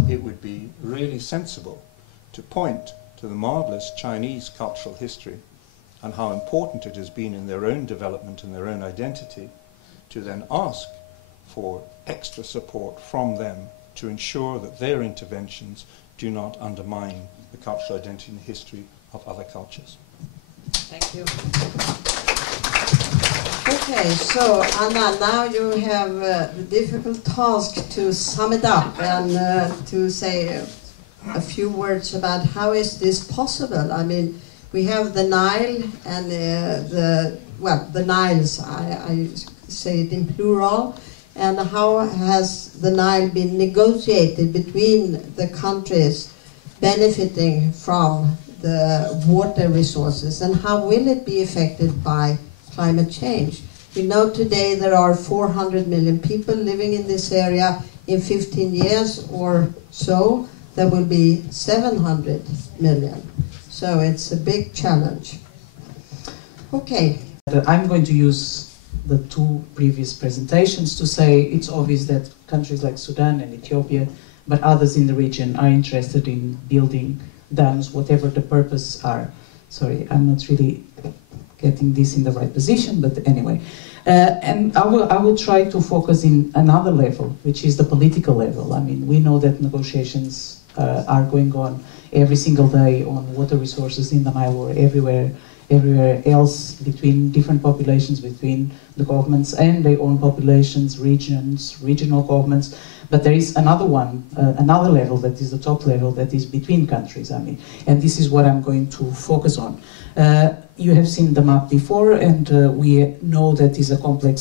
it would be really sensible to point to the marvelous Chinese cultural history and how important it has been in their own development and their own identity, to then ask for extra support from them to ensure that their interventions do not undermine the cultural identity and history of other cultures. Thank you. Okay, so Anna, now you have the difficult task to sum it up and to say a few words about how is this possible. I mean, we have the Nile and the Niles, I say it in plural, and how has the Nile been negotiated between the countries benefiting from the water resources, and how will it be affected by climate change? We know today there are 400 million people living in this area. In 15 years or so, there will be 700 million. So it's a big challenge. Okay. I'm going to use the two previous presentations to say it's obvious that countries like Sudan and Ethiopia, but others in the region, are interested in building dams, whatever the purpose are. Sorry, I'm not really getting this in the right position, but anyway. And I will try to focus in another level, which is the political level. I mean, we know that negotiations are going on every single day on water resources in the Nile or everywhere else, between different populations, between the governments and their own populations, regions, regional governments. But there is another one, another level that is the top level, that is between countries, I mean. And this is what I'm going to focus on. You have seen the map before, and we know that it's a complex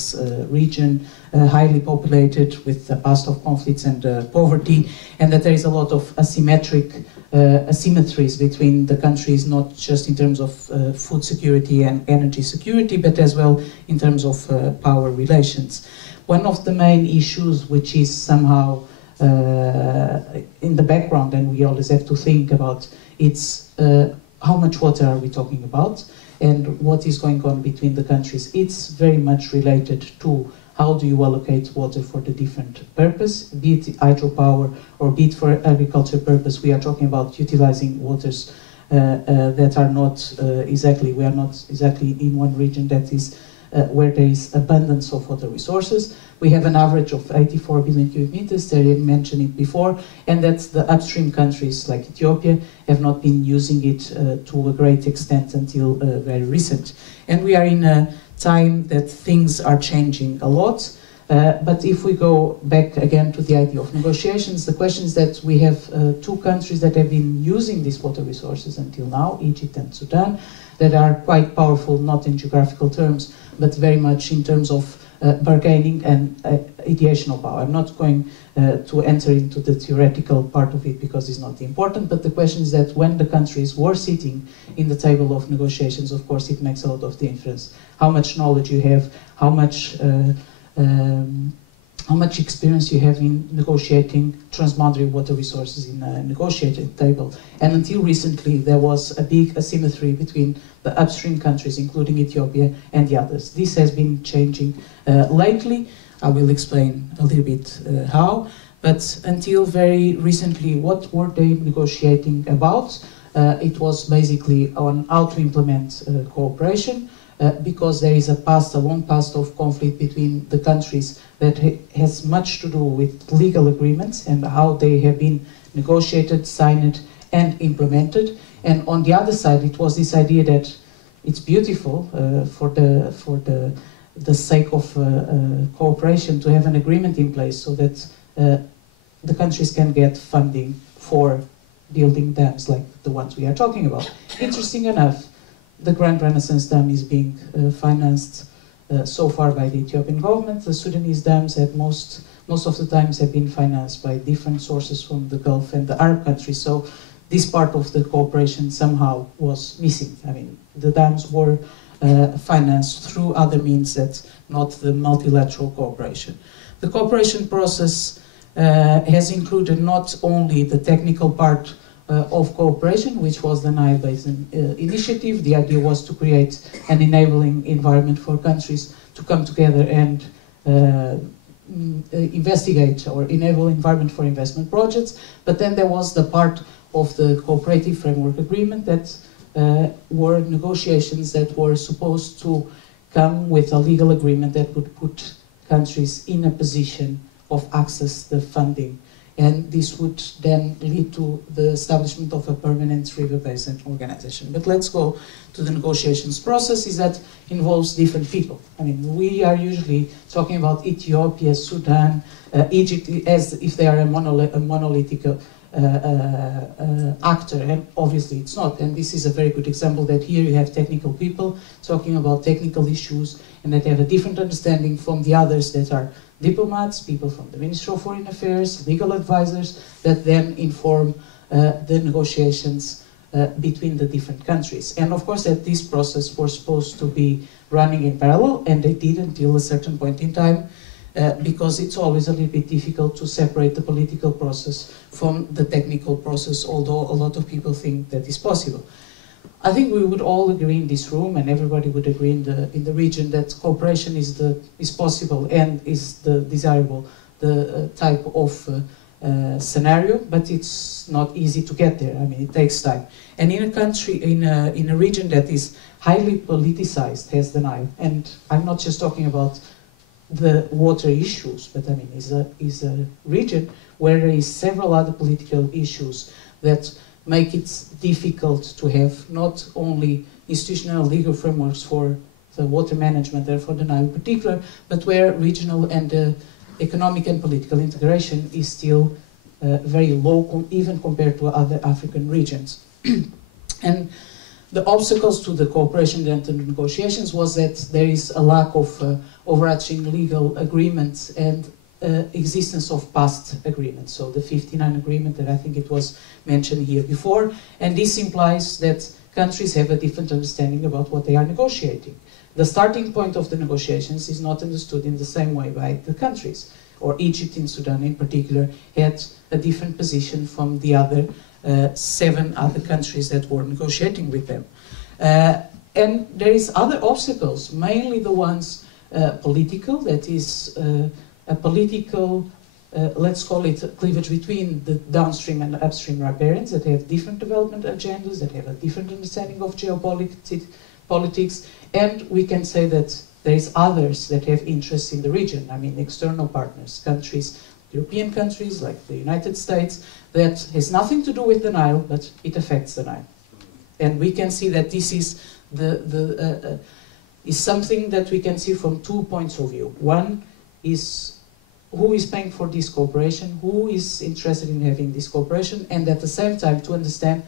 region, highly populated, with the past of conflicts and poverty, and that there is a lot of asymmetries between the countries, not just in terms of food security and energy security, but as well in terms of power relations. One of the main issues, which is somehow in the background, and we always have to think about, it's how much water are we talking about, and what is going on between the countries. It's very much related to how do you allocate water for the different purpose, be it hydropower or be it for agriculture purpose. We are talking about utilizing waters that are not exactly, we are not exactly in one region that is where there is abundance of water resources. We have an average of 84 billion cubic meters, Terry mentioned it before, and that's the upstream countries like Ethiopia have not been using it to a great extent until very recent. And we are in a time that things are changing a lot. But if we go back again to the idea of negotiations, the question is that we have two countries that have been using these water resources until now, Egypt and Sudan, that are quite powerful, not in geographical terms, but very much in terms of bargaining and ideational power. I'm not going to enter into the theoretical part of it because it's not important, but the question is that when the countries were sitting in the table of negotiations, of course it makes a lot of difference. How much knowledge you have, how much experience you have in negotiating transboundary water resources in a negotiated table. And until recently, there was a big asymmetry between the upstream countries, including Ethiopia, and the others. This has been changing lately. I will explain a little bit how. But until very recently, what were they negotiating about? It was basically on how to implement cooperation, because there is a long past of conflict between the countries that has much to do with legal agreements and how they have been negotiated, signed, and implemented. And on the other side, it was this idea that it's beautiful for the sake of cooperation to have an agreement in place so that the countries can get funding for building dams like the ones we are talking about. Interesting enough, the Grand Renaissance Dam is being financed so far by the Ethiopian government. The Sudanese dams at most of the times have been financed by different sources from the Gulf and the Arab countries. So this part of the cooperation somehow was missing. I mean, the dams were financed through other means that's not the multilateral cooperation. The cooperation process has included not only the technical part of cooperation, which was the Nile Basin initiative. The idea was to create an enabling environment for countries to come together and investigate or enable environment for investment projects. But then there was the part of the cooperative framework agreement that were negotiations that were supposed to come with a legal agreement that would put countries in a position of access the funding. And this would then lead to the establishment of a permanent river basin organization. But let's go to the negotiations process. Is that involves different people. I mean, we are usually talking about Ethiopia, Sudan, Egypt as if they are a monolithic actor, and obviously it's not. And this is a very good example that here you have technical people talking about technical issues and that have a different understanding from the others that are diplomats, people from the Ministry of Foreign Affairs, legal advisors, that then inform the negotiations between the different countries. And of course that this process was supposed to be running in parallel, and they did until a certain point in time, because it's always a little bit difficult to separate the political process from the technical process, although a lot of people think that is possible. I think we would all agree in this room, and everybody would agree in the region, that cooperation is possible and is the desirable type of scenario, but it's not easy to get there. I mean, it takes time. And in a country, in a region that is highly politicized, as the Nile, and I'm not just talking about the water issues, but I mean, is a region where there is several other political issues that make it difficult to have not only institutional legal frameworks for the water management there for the Nile in particular, but where regional and economic and political integration is still very low, even compared to other African regions. And the obstacles to the cooperation and the negotiations was that there is a lack of overarching legal agreements and existence of past agreements. So the 59 agreement that I think it was mentioned here before, and this implies that countries have a different understanding about what they are negotiating. The starting point of the negotiations is not understood in the same way by the countries, or Egypt and Sudan in particular had a different position from the other 7 other countries that were negotiating with them. And there is other obstacles, mainly the ones political, that is a political, let's call it cleavage between the downstream and the upstream riparians that have different development agendas, that have a different understanding of geopolitics, and we can say that there is others that have interests in the region. I mean, external partners, countries, European countries like the United States, that has nothing to do with the Nile, but it affects the Nile. And we can see that this is is something that we can see from 2 points of view. One is who is paying for this cooperation, who is interested in having this cooperation, and at the same time to understand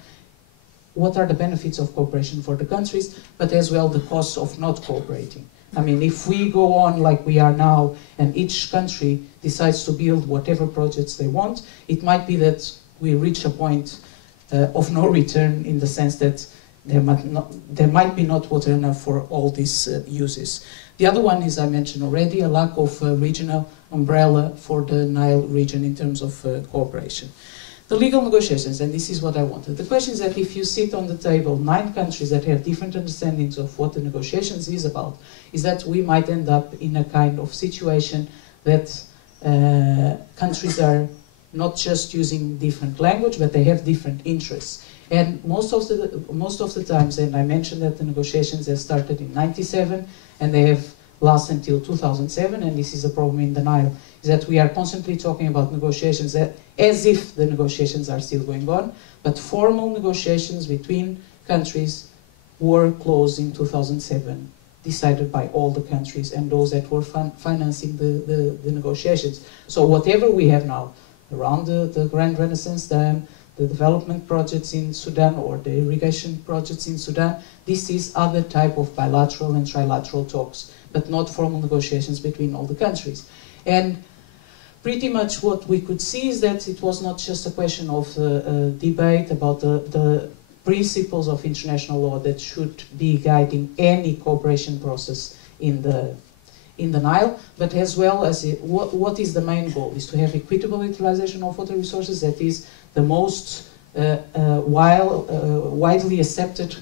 what are the benefits of cooperation for the countries, but as well the costs of not cooperating. I mean, if we go on like we are now, and each country decides to build whatever projects they want, it might be that we reach a point of no return, in the sense that there might be not water enough for all these uses. The other one is, I mentioned already, a lack of regional umbrella for the Nile region in terms of cooperation. The legal negotiations, and this is what I wanted. The question is that if you sit on the table 9 countries that have different understandings of what the negotiations is about, is that we might end up in a kind of situation that countries are not just using different language, but they have different interests. And most of the times, and I mentioned that the negotiations have started in '97, and they have lasted until 2007, and this is a problem in the Nile, is that we are constantly talking about negotiations that, as if the negotiations are still going on, but formal negotiations between countries were closed in 2007, decided by all the countries and those that were financing the negotiations. So whatever we have now around the Grand Renaissance Dam, the development projects in Sudan, or the irrigation projects in Sudan, this is other type of bilateral and trilateral talks, but not formal negotiations between all the countries. And pretty much what we could see is that it was not just a question of debate about the principles of international law that should be guiding any cooperation process in the Nile, but as well as what is the main goal, is to have equitable utilization of water resources, that is the most widely accepted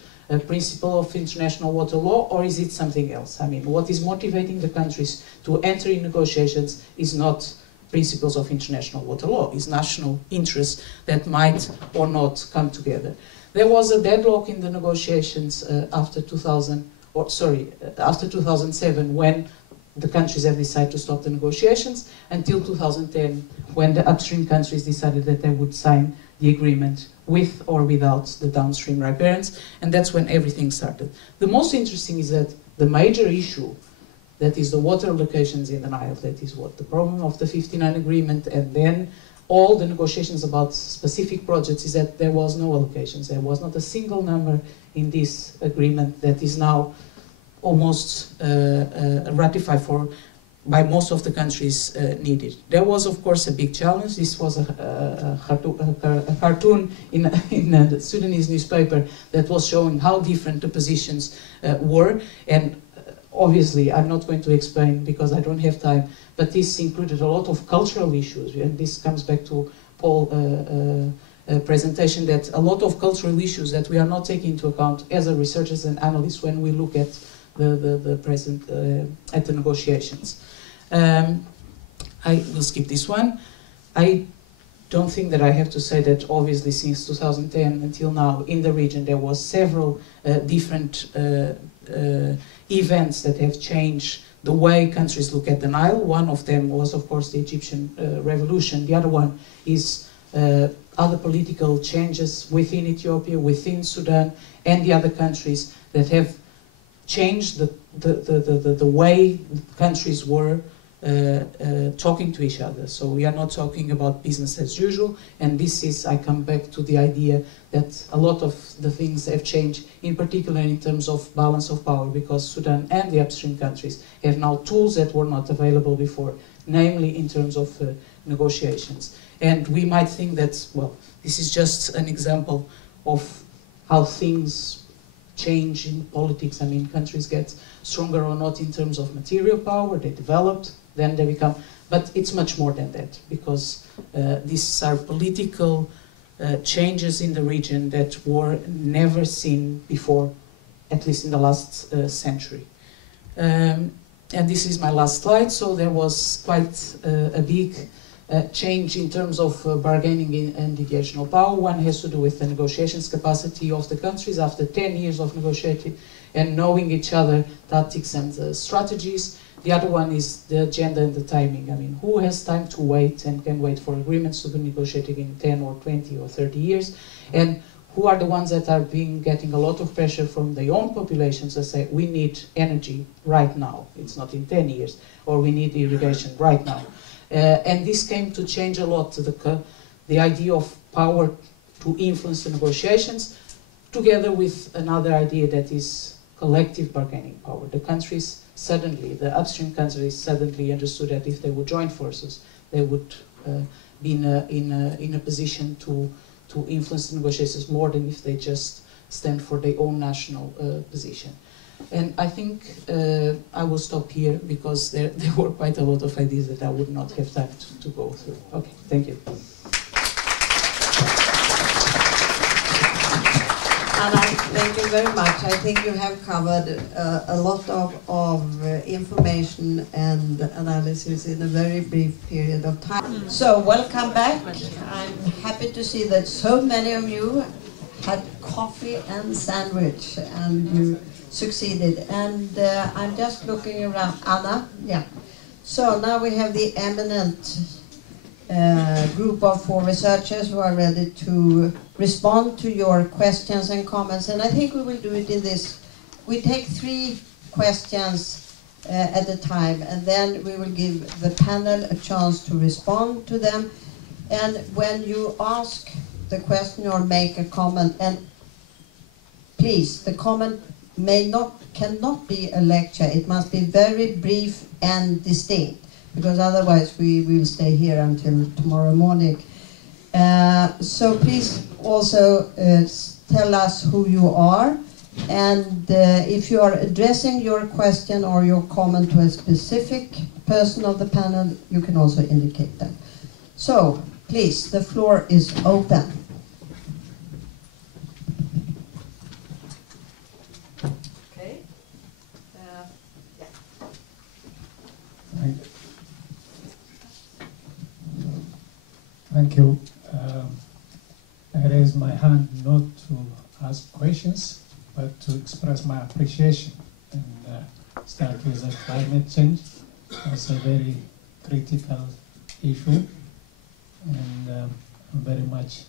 principle of international water law, or is it something else? I mean, what is motivating the countries to enter in negotiations is not principles of international water law, is national interests that might or not come together. There was a deadlock in the negotiations after 2007, when the countries have decided to stop the negotiations, until 2010, when the upstream countries decided that they would sign the agreement with or without the downstream riparians, and that's when everything started. The most interesting is that the major issue, that is the water allocations in the Nile, that is what the problem of the 59 agreement, and then all the negotiations about specific projects, is that there was no allocations. There was not a single number in this agreement that is now almost ratified by most of the countries needed. There was, of course, a big challenge. This was a cartoon in the Sudanese newspaper that was showing how different the positions were. And obviously, I'm not going to explain because I don't have time, but this included a lot of cultural issues. And this comes back to Paul's presentation, that a lot of cultural issues that we are not taking into account as a researchers and analysts when we look at the present at the negotiations. I will skip this one. I don't think that I have to say that obviously since 2010 until now in the region there was several different events that have changed the way countries look at the Nile. One of them was of course the Egyptian revolution. The other one is other political changes within Ethiopia, within Sudan and the other countries that have changed the way countries were talking to each other. So we are not talking about business as usual, and this is, I come back to the idea that a lot of the things have changed, in particular in terms of balance of power, because Sudan and the upstream countries have now tools that were not available before, namely in terms of negotiations. And we might think that, well, this is just an example of how things change in politics. I mean, countries get stronger or not in terms of material power, they developed, then they become, but it's much more than that, because these are political changes in the region that were never seen before, at least in the last century. And this is my last slide. So there was quite a big change in terms of bargaining and deviational power. One has to do with the negotiations capacity of the countries after 10 years of negotiating and knowing each other, tactics and strategies. The other one is the agenda and the timing. I mean, who has time to wait and can wait for agreements to be negotiated in 10 or 20 or 30 years? And who are the ones that are getting a lot of pressure from their own populations that say, we need energy right now, it's not in 10 years, or we need irrigation right now. And this came to change a lot the idea of power to influence the negotiations, together with another idea that is collective bargaining power. The countries suddenly, the upstream countries suddenly understood that if they would join forces, they would be in a position to influence the negotiations more than if they just stand for their own national position. And I think I will stop here because there were quite a lot of ideas that I would not have time to go through. Okay, thank you. Anna, thank you very much. I think you have covered a lot of information and analysis in a very brief period of time. So, welcome back. I'm happy to see that so many of you had coffee and sandwich and you succeeded. And I'm just looking around. Anna? Yeah. So, now we have the eminent group of 4 researchers who are ready to respond to your questions and comments. And I think we will do it in this. We take 3 questions at a time, and then we will give the panel a chance to respond to them. And when you ask the question or make a comment, and please, the comment cannot be a lecture. It must be very brief and distinct, because otherwise we will stay here until tomorrow morning. So please also tell us who you are, and if you are addressing your question or your comment to a specific person of the panel, you can also indicate that. So please, the floor is open. Okay. Yeah. Thank you. I raised my hand not to ask questions, but to express my appreciation and start with climate change as a very critical issue. And I'm very much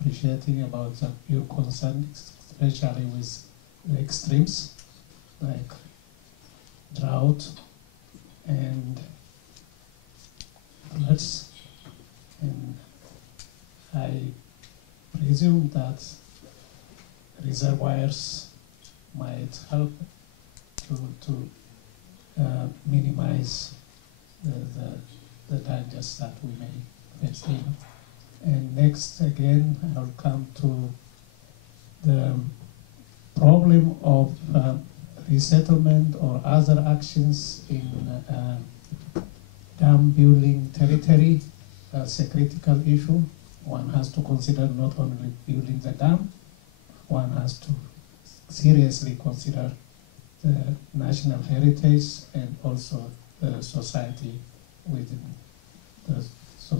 appreciating about your concern, especially with the extremes like drought and floods. And I presume that reservoirs might help to minimize the dangers that we may face. And next, again, I'll come to the problem of resettlement or other actions in dam building territory. That's a critical issue. One has to consider not only building the dam, one has to seriously consider the national heritage and also the society within the so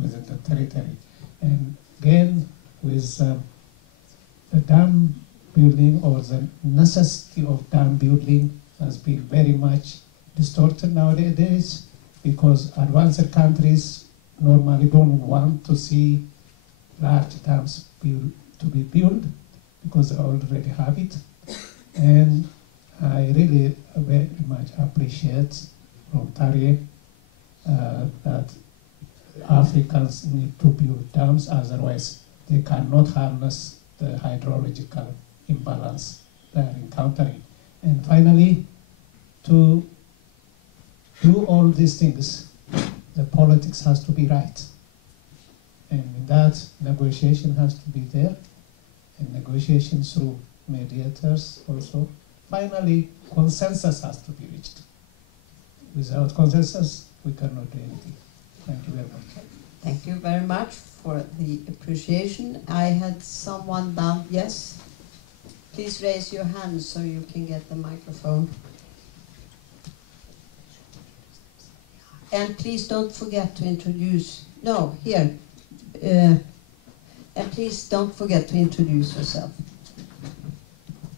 within the territory. And again, with the dam building or the necessity of dam building has been very much distorted nowadays, because advanced countries normally don't want to see large dams to be built because they already have it. And I really very much appreciate from Tarje that Africans need to build dams, otherwise they cannot harness the hydrological imbalance they are encountering. And finally, to do all these things, the politics has to be right. And in that, negotiation has to be there, and negotiation through mediators also. Finally, consensus has to be reached. Without consensus, we cannot do anything. Thank you very much. Thank you very much for the appreciation. I had someone down, yes? Please raise your hand so you can get the microphone. And please don't forget to introduce, no, here. And please don't forget to introduce yourself.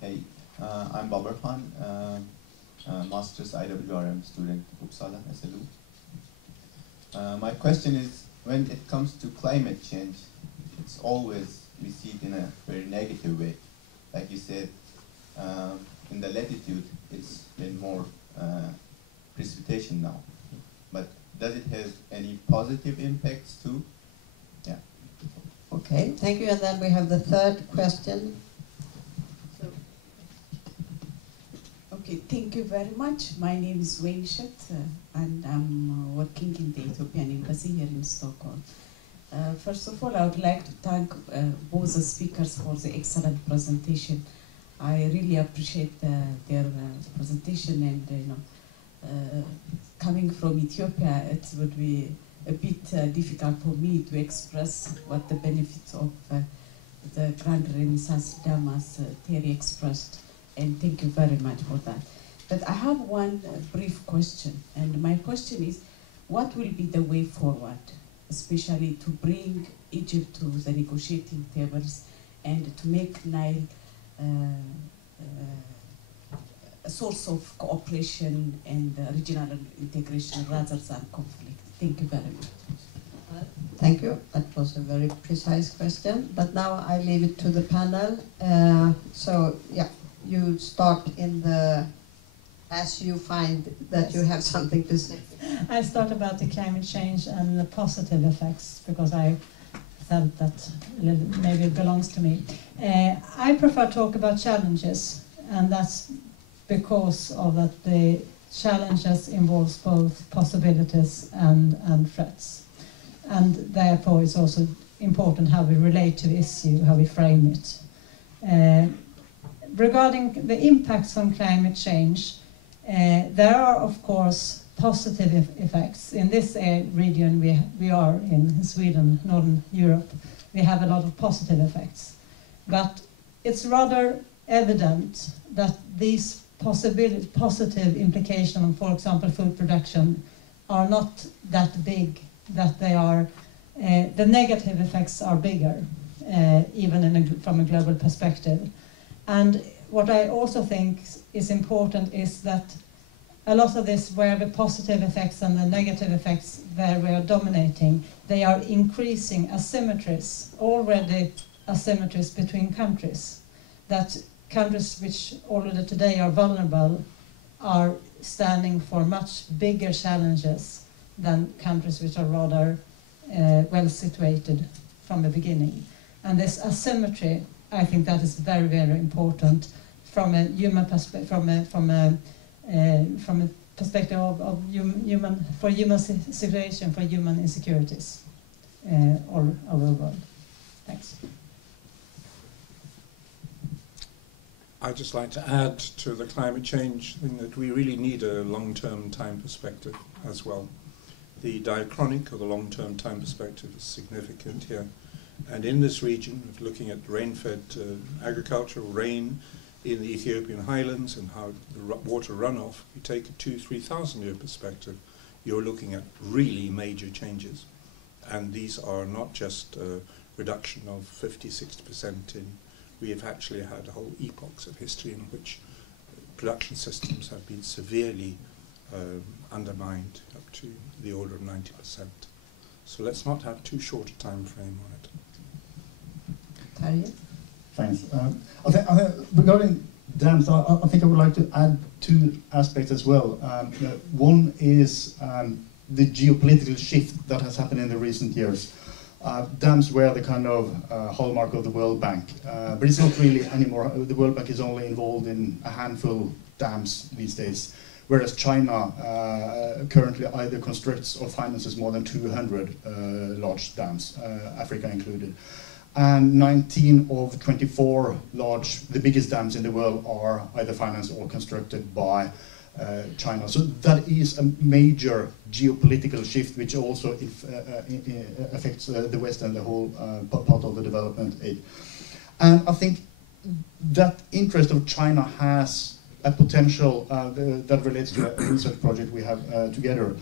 Hey, I'm Babar Khan, Master's IWRM student, Uppsala, SLU. My question is, when it comes to climate change, it's always, we see it in a very negative way. Like you said, in the latitude, it's been more precipitation now. But does it have any positive impacts too? Yeah. Okay, thank you. And then we have the third question. Okay, thank you very much. My name is Wayne Shet, and I'm working in the Ethiopian Embassy here in Stockholm. First of all, I would like to thank both the speakers for the excellent presentation. I really appreciate their presentation, and coming from Ethiopia, it would be a bit difficult for me to express what the benefits of the Grand Renaissance Dam, as Terry expressed, and thank you very much for that. But I have one brief question, and my question is, what will be the way forward, especially to bring Egypt to the negotiating tables and to make Nile a source of cooperation and regional integration rather than conflict? Thank you very much. Thank you. That was a very precise question. But now I leave it to the panel. So, yeah, you start in the, as you find that you have something to say. I start about the climate change and the positive effects, because I felt that maybe it belongs to me. I prefer to talk about challenges, and that's because of that the challenges involves both possibilities and threats. And therefore it's also important how we relate to the issue, how we frame it. Regarding the impacts on climate change, there are of course positive effects. In this region we are in Sweden, Northern Europe, we have a lot of positive effects. But it's rather evident that these positive implications on, for example, food production are not that big, that they are, the negative effects are bigger, even from a global perspective. And what I also think is important is that a lot of this, where the positive effects and the negative effects where we are dominating, they are increasing asymmetries, already asymmetries between countries. That countries which already today are vulnerable are standing for much bigger challenges than countries which are rather well situated from the beginning. And this asymmetry, I think that is very, very important from a human perspective, from a perspective of human situation, for human insecurities all over the world. Thanks. I'd just like to add to the climate change thing that we really need a long-term time perspective as well. The diachronic, or the long-term time perspective, is significant here. And in this region, looking at rain-fed agriculture, rain in the Ethiopian highlands and how the water runoff, you take a 2,000–3,000 year perspective, you're looking at really major changes. And these are not just a reduction of 50–60% in. We have actually had whole epochs of history in which production systems have been severely undermined up to the order of 90%. So let's not have too short a time frame on it. Tarja? Thanks. I think regarding dams, I think I would like to add two aspects as well. One is the geopolitical shift that has happened in the recent years. Dams were the kind of hallmark of the World Bank, but it's not really anymore. The World Bank is only involved in a handful of dams these days, whereas China currently either constructs or finances more than 200 large dams, Africa included. And 19 of 24 the biggest dams in the world are either financed or constructed by China. So that is a major geopolitical shift, which also affects the West and the whole part of the development aid. And I think that interest of China has a potential that relates to a research project we have together.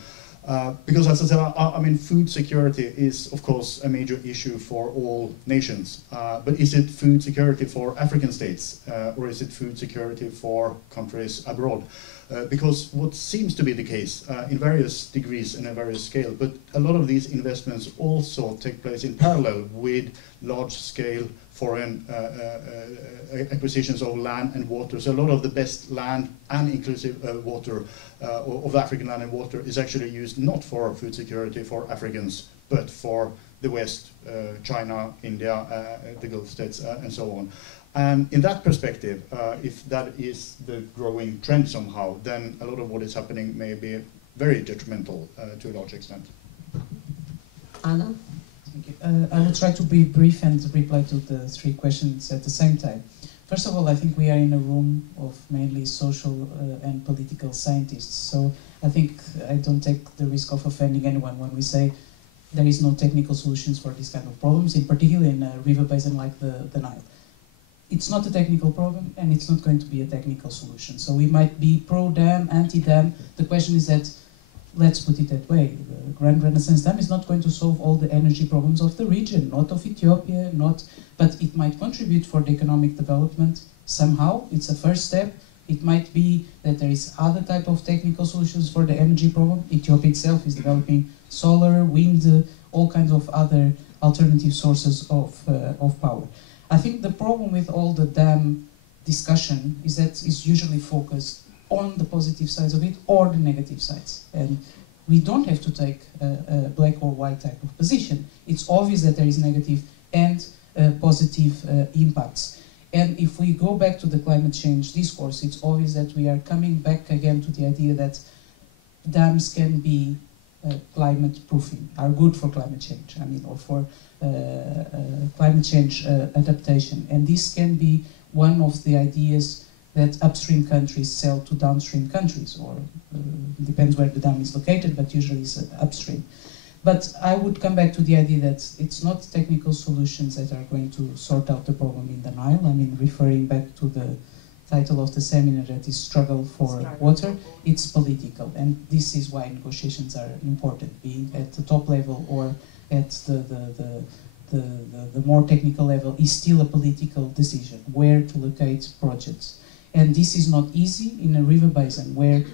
Because as I said, I mean, food security is, of course, a major issue for all nations. But is it food security for African states? Or is it food security for countries abroad? Because what seems to be the case in various degrees and a various scale, but a lot of these investments also take place in parallel with large-scale foreign acquisitions of land and water. So a lot of the best land and inclusive water of African land and water is actually used not for food security for Africans, but for the West, China, India, the Gulf states, and so on. And in that perspective, if that is the growing trend somehow, then a lot of what is happening may be very detrimental to a large extent. Anna? Thank you. I will try to be brief and reply to the three questions at the same time. First of all, I think we are in a room of mainly social and political scientists. So I think I don't take the risk of offending anyone when we say there is no technical solutions for these kind of problems, in particular in a river basin like the Nile. It's not a technical problem, and it's not going to be a technical solution. So we might be pro-dam, anti-dam. The question is that, let's put it that way, the Grand Renaissance Dam is not going to solve all the energy problems of the region, not of Ethiopia, but it might contribute for the economic development somehow. It's a first step. It might be that there is other type of technical solutions for the energy problem. Ethiopia itself is developing solar, wind, all kinds of other alternative sources of power. I think the problem with all the dam discussion is that it's usually focused on the positive sides of it or the negative sides. And we don't have to take a black or white type of position. It's obvious that there is negative and positive impacts. And if we go back to the climate change discourse, it's obvious that we are coming back again to the idea that dams can be climate proofing, are good for climate change, I mean, or for climate change adaptation. And this can be one of the ideas that upstream countries sell to downstream countries, or depends where the dam is located, but usually it's upstream. But I would come back to the idea that it's not technical solutions that are going to sort out the problem in the Nile. I mean, referring back to the title of the seminar, that is Struggle for Water, it's political. And this is why negotiations are important, being at the top level or at the more technical level is still a political decision, where to locate projects. And this is not easy in a river basin where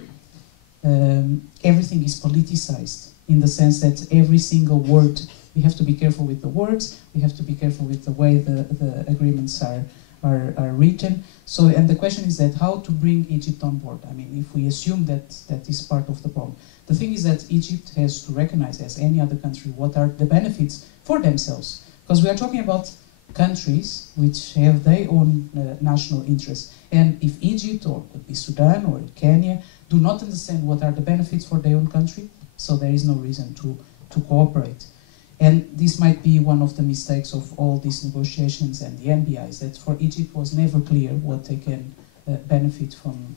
everything is politicized, in the sense that every single word, we have to be careful with the words, we have to be careful with the way the agreements are written. So, and the question is that how to bring Egypt on board. I mean, if we assume that that is part of the problem. The thing is that Egypt has to recognize, as any other country, what are the benefits for themselves. Because we are talking about countries which have their own national interests. And if Egypt, or could be Sudan, or Kenya, do not understand what are the benefits for their own country, so there is no reason to cooperate. And this might be one of the mistakes of all these negotiations and the NBIs, that for Egypt was never clear what they can benefit from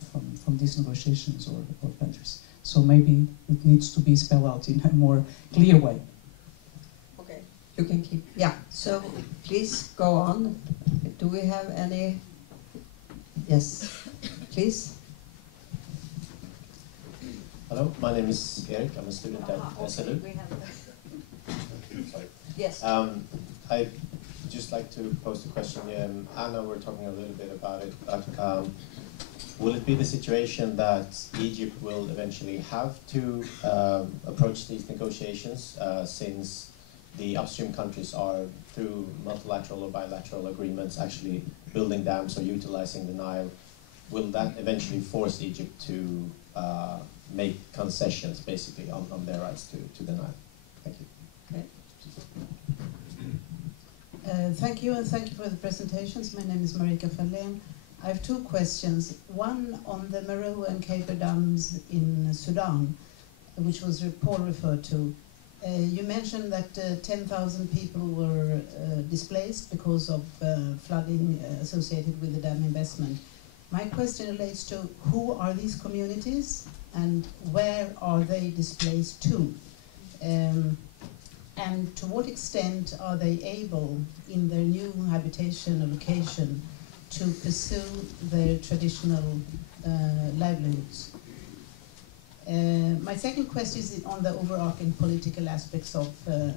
these negotiations or countries. So maybe it needs to be spelled out in a more clear way. Okay, you can keep. Yeah, so please go on. Do we have any? Yes, please. Hello, my name is Erik. I'm a student at SLU. Yes. I'd just like to pose the question. Anna, we're talking a little bit about it, but will it be the situation that Egypt will eventually have to approach these negotiations since the upstream countries are, through multilateral or bilateral agreements, actually building dams or utilizing the Nile? Will that eventually force Egypt to make concessions, basically, on their rights to the Nile? Thank you. Okay. Thank you, and thank you for the presentations. My name is Marika Fahlén. I have two questions. One on the Meroe and Khyber dams in Sudan, which was Paul referred to. You mentioned that 10,000 people were displaced because of flooding associated with the dam investment. My question relates to who are these communities and where are they displaced to? And to what extent are they able, in their new habitation or location, to pursue their traditional livelihoods? My second question is on the overarching political aspects of the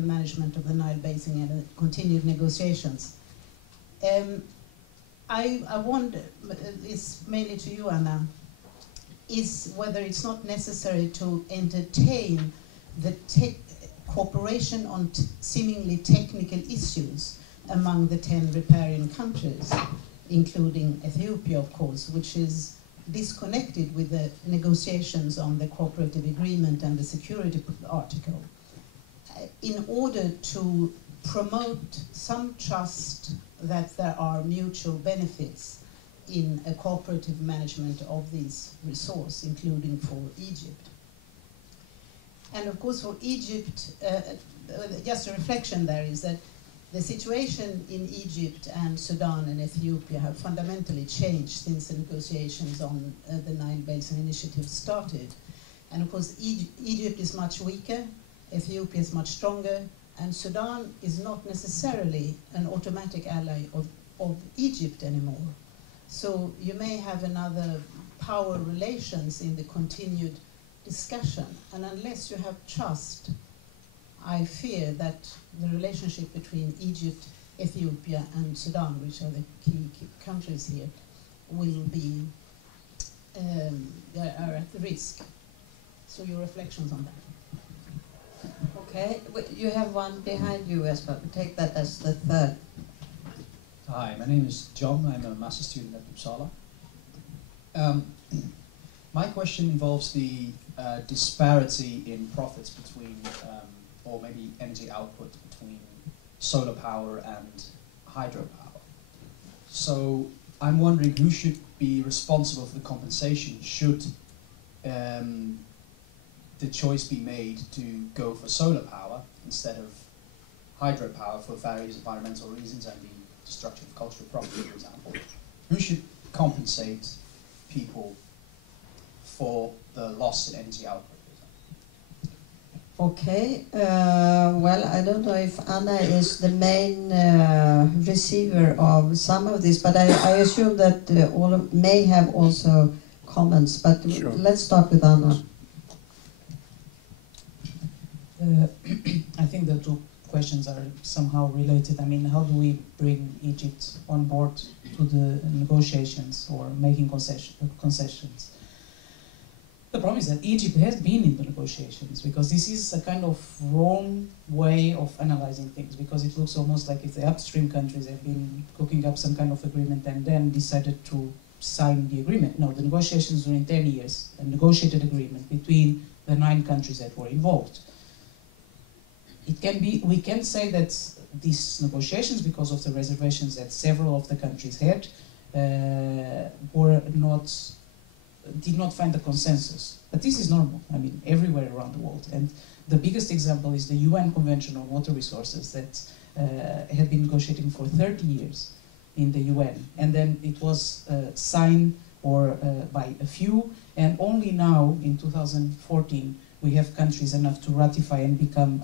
management of the Nile Basin and continued negotiations. I wonder, it's mainly to you, Anna, is whether it's not necessary to entertain the cooperation on seemingly technical issues among the 10 riparian countries, including Ethiopia, of course, which is disconnected with the negotiations on the cooperative agreement and the security article, in order to promote some trust that there are mutual benefits in a cooperative management of these resources, including for Egypt. And of course for Egypt, just a reflection there is that the situation in Egypt and Sudan and Ethiopia have fundamentally changed since the negotiations on the Nile Basin Initiative started. And of course Egypt is much weaker, Ethiopia is much stronger, and Sudan is not necessarily an automatic ally of Egypt anymore. So you may have another power relations in the continued discussion, and unless you have trust, I fear that the relationship between Egypt, Ethiopia and Sudan, which are the key countries here, will be are at risk. So your reflections on that. Okay, you have one behind you as well. Take that as the third. Hi, my name is John. I'm a master's student at Uppsala. My question involves the disparity in profits between, or maybe energy output between solar power and hydropower. So I'm wondering who should be responsible for the compensation. Should the choice be made to go for solar power instead of hydropower for various environmental reasons and the destruction of cultural property, for example? Who should compensate people for the loss in energy output? Okay, well, I don't know if Anna is the main receiver of some of this, but I assume that all may have also comments, but sure. Let's start with Anna. I think the two questions are somehow related. I mean, how do we bring Egypt on board to the negotiations or making concessions? The problem is that Egypt has been in the negotiations, because this is a kind of wrong way of analyzing things, because it looks almost like if the upstream countries have been cooking up some kind of agreement and then decided to sign the agreement. No, the negotiations during 10 years, a negotiated agreement between the 9 countries that were involved. It can be, we can say that these negotiations, because of the reservations that several of the countries had, did not find a consensus. But this is normal, I mean, everywhere around the world. And the biggest example is the UN Convention on Water Resources that had been negotiating for 30 years in the UN. And then it was signed by a few, and only now, in 2014, we have countries enough to ratify and become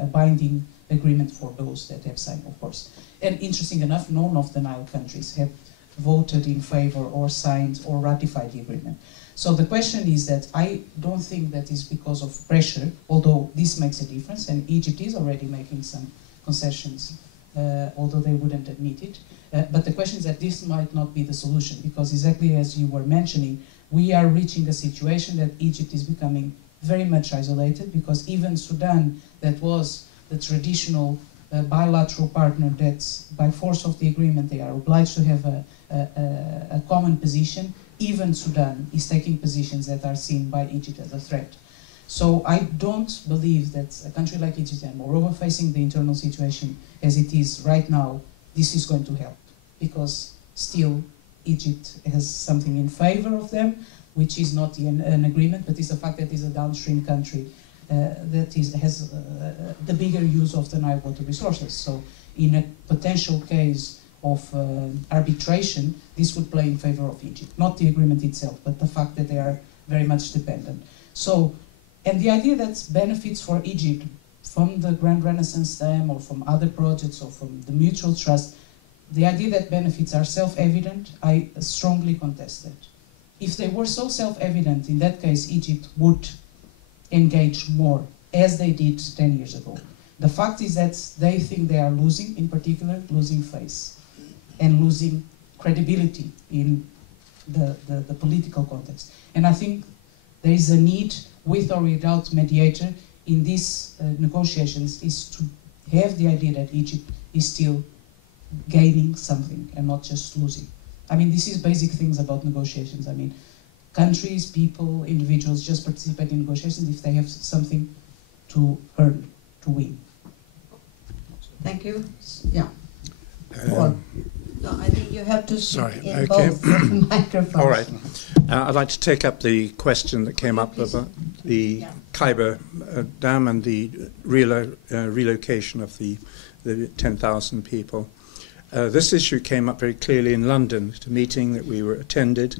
a binding agreement for those that have signed, of course. And interesting enough, none of the Nile countries have voted in favor or signed or ratified the agreement. So the question is that I don't think that is because of pressure, although this makes a difference, and Egypt is already making some concessions, although they wouldn't admit it. But the question is that this might not be the solution, because exactly as you were mentioning, we are reaching a situation that Egypt is becoming very much isolated, because even Sudan, that was the traditional bilateral partner that by force of the agreement they are obliged to have a common position, even Sudan is taking positions that are seen by Egypt as a threat. So I don't believe that a country like Egypt, and moreover facing the internal situation as it is right now, this is going to help, because still Egypt has something in favor of them, which is not an agreement, but is the fact that it is a downstream country that has the bigger use of the Nile water resources. So in a potential case of arbitration, this would play in favor of Egypt. Not the agreement itself, but the fact that they are very much dependent. So, and the idea that benefits for Egypt from the Grand Renaissance Dam or from other projects or from the mutual trust, the idea that benefits are self-evident, I strongly contest that. If they were so self-evident, in that case Egypt would engage more, as they did 10 years ago. The fact is that they think they are losing, in particular, losing face and losing credibility in the political context. And I think there is a need, with or without mediator, in these negotiations, is to have the idea that Egypt is still gaining something and not just losing. I mean, this is basic things about negotiations. I mean, countries, people, individuals just participate in negotiations if they have something to earn, to win. Thank you. Yeah. Paul. No, I think you have to speak in okay. both microphones. All right. I'd like to take up the question that came up about the Khyber Dam and the relocation of the 10,000 people. This issue came up very clearly in London at a meeting that we were attended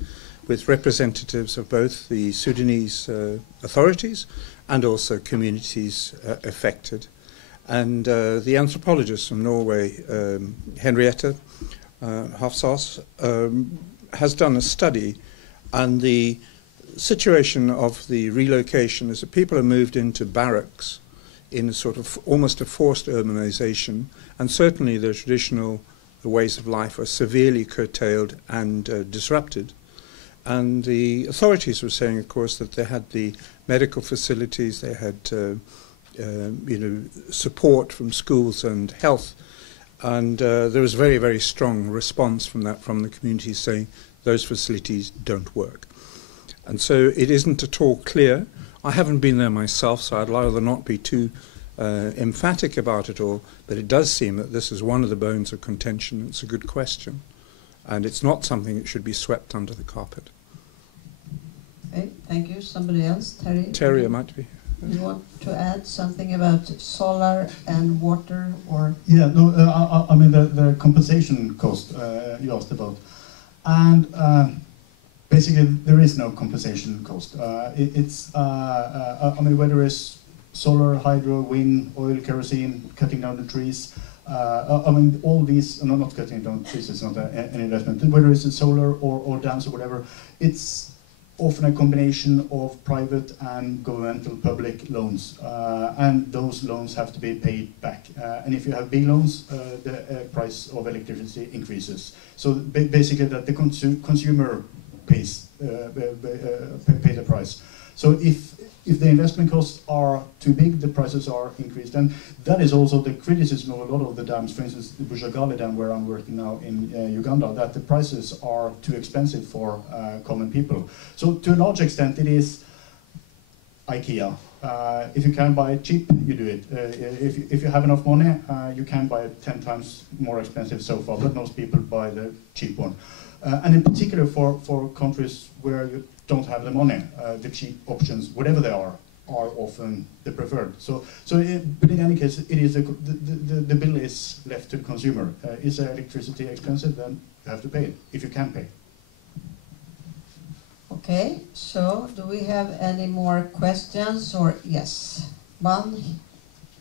with representatives of both the Sudanese authorities and also communities affected. And the anthropologist from Norway, Henriette Hafsås, has done a study, and the situation of the relocation is that people are moved into barracks in a sort of almost a forced urbanization, and certainly their traditional ways of life are severely curtailed and disrupted. And the authorities were saying, of course, that they had the medical facilities, they had support from schools and health, and there was very, very strong response from the community saying those facilities don't work. And so it isn't at all clear. I haven't been there myself, so I'd rather not be too emphatic about it all, but it does seem that this is one of the bones of contention. It's a good question, and it's not something that should be swept under the carpet. Okay, thank you. Somebody else? Terry? Terry, might be. You want to add something about solar and water, or? Yeah, no, I mean the compensation cost you asked about, and basically there is no compensation cost. I mean, whether it's solar, hydro, wind, oil, kerosene, cutting down the trees, I mean all these, no, not cutting down trees, it's not an investment, whether it's solar or dams or whatever, it's often a combination of private and governmental public loans, and those loans have to be paid back. And if you have big loans, the price of electricity increases. So basically that the consumer pays the price. So if the investment costs are too big, the prices are increased. And that is also the criticism of a lot of the dams, for instance, the Bushagali Dam, where I'm working now in Uganda, that the prices are too expensive for common people. So to a large extent, it is IKEA. If you can buy it cheap, you do it. If you have enough money, you can buy it 10 times more expensive so far, but most people buy the cheap one. And in particular for countries where you don't have the money, the cheap options, whatever they are often the preferred. But in any case, it is the bill is left to the consumer. Is electricity expensive? Then you have to pay it, if you can pay. Okay, so do we have any more questions, or yes? One,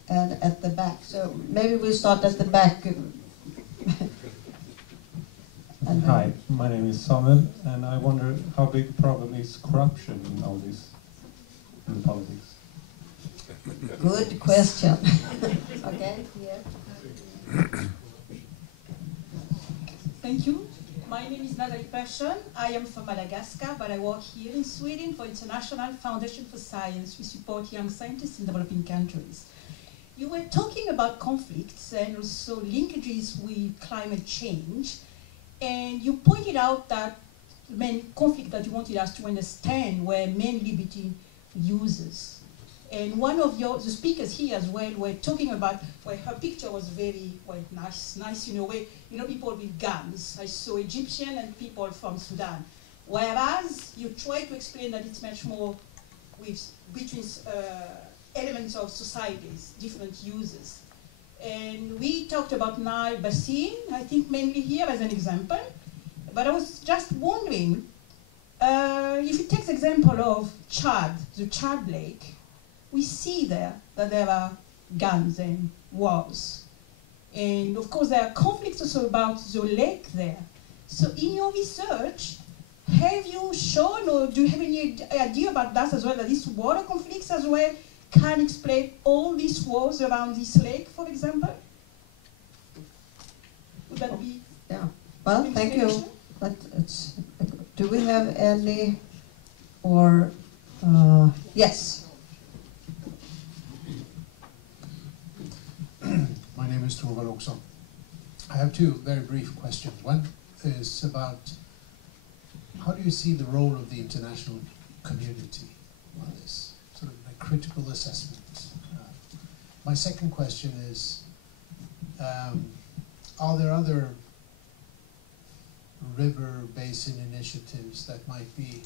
and at the back. So maybe we start at the back. And Hi, my name is Samuel, and I wonder how big a problem is corruption in all this, in politics? Good question. Okay, yeah. Thank you. My name is Nathalie Persson. I am from Madagascar, but I work here in Sweden for International Foundation for Science. We support young scientists in developing countries. You were talking about conflicts and also linkages with climate change, and you pointed out that the main conflict that you wanted us to understand were mainly between users. And one of the speakers here as well were talking about, well, her picture was very, well, nice in a way, people with guns. I saw Egyptian and people from Sudan. Whereas you try to explain that it's much more between elements of societies, different users. And we talked about Nile Basin, I think mainly here as an example. But I was just wondering, if you take the example of Chad, the Chad Lake, we see there that there are guns and wars. And of course there are conflicts also about the lake there. So in your research, have you shown or do you have any idea about that as well, that these water conflicts as well can explain all these wars around this lake, for example? Would that be? Yeah. Well, thank you. But do we have any, or, yes. My name is Torvald Oxon. I have two very brief questions. One is about how do you see the role of the international community on this, sort of a critical assessment? My second question is, are there other river basin initiatives that might be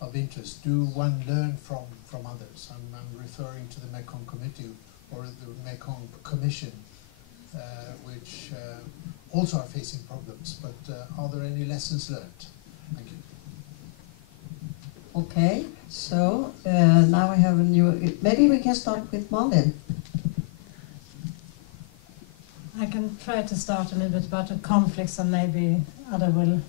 of interest? Do one learn from others? I'm referring to the Mekong Committee or the Mekong Commission, which also are facing problems, but are there any lessons learned? Thank you. Okay, so now we have a new, maybe we can start with Malin. I can try to start a little bit about the conflicts and maybe Ada will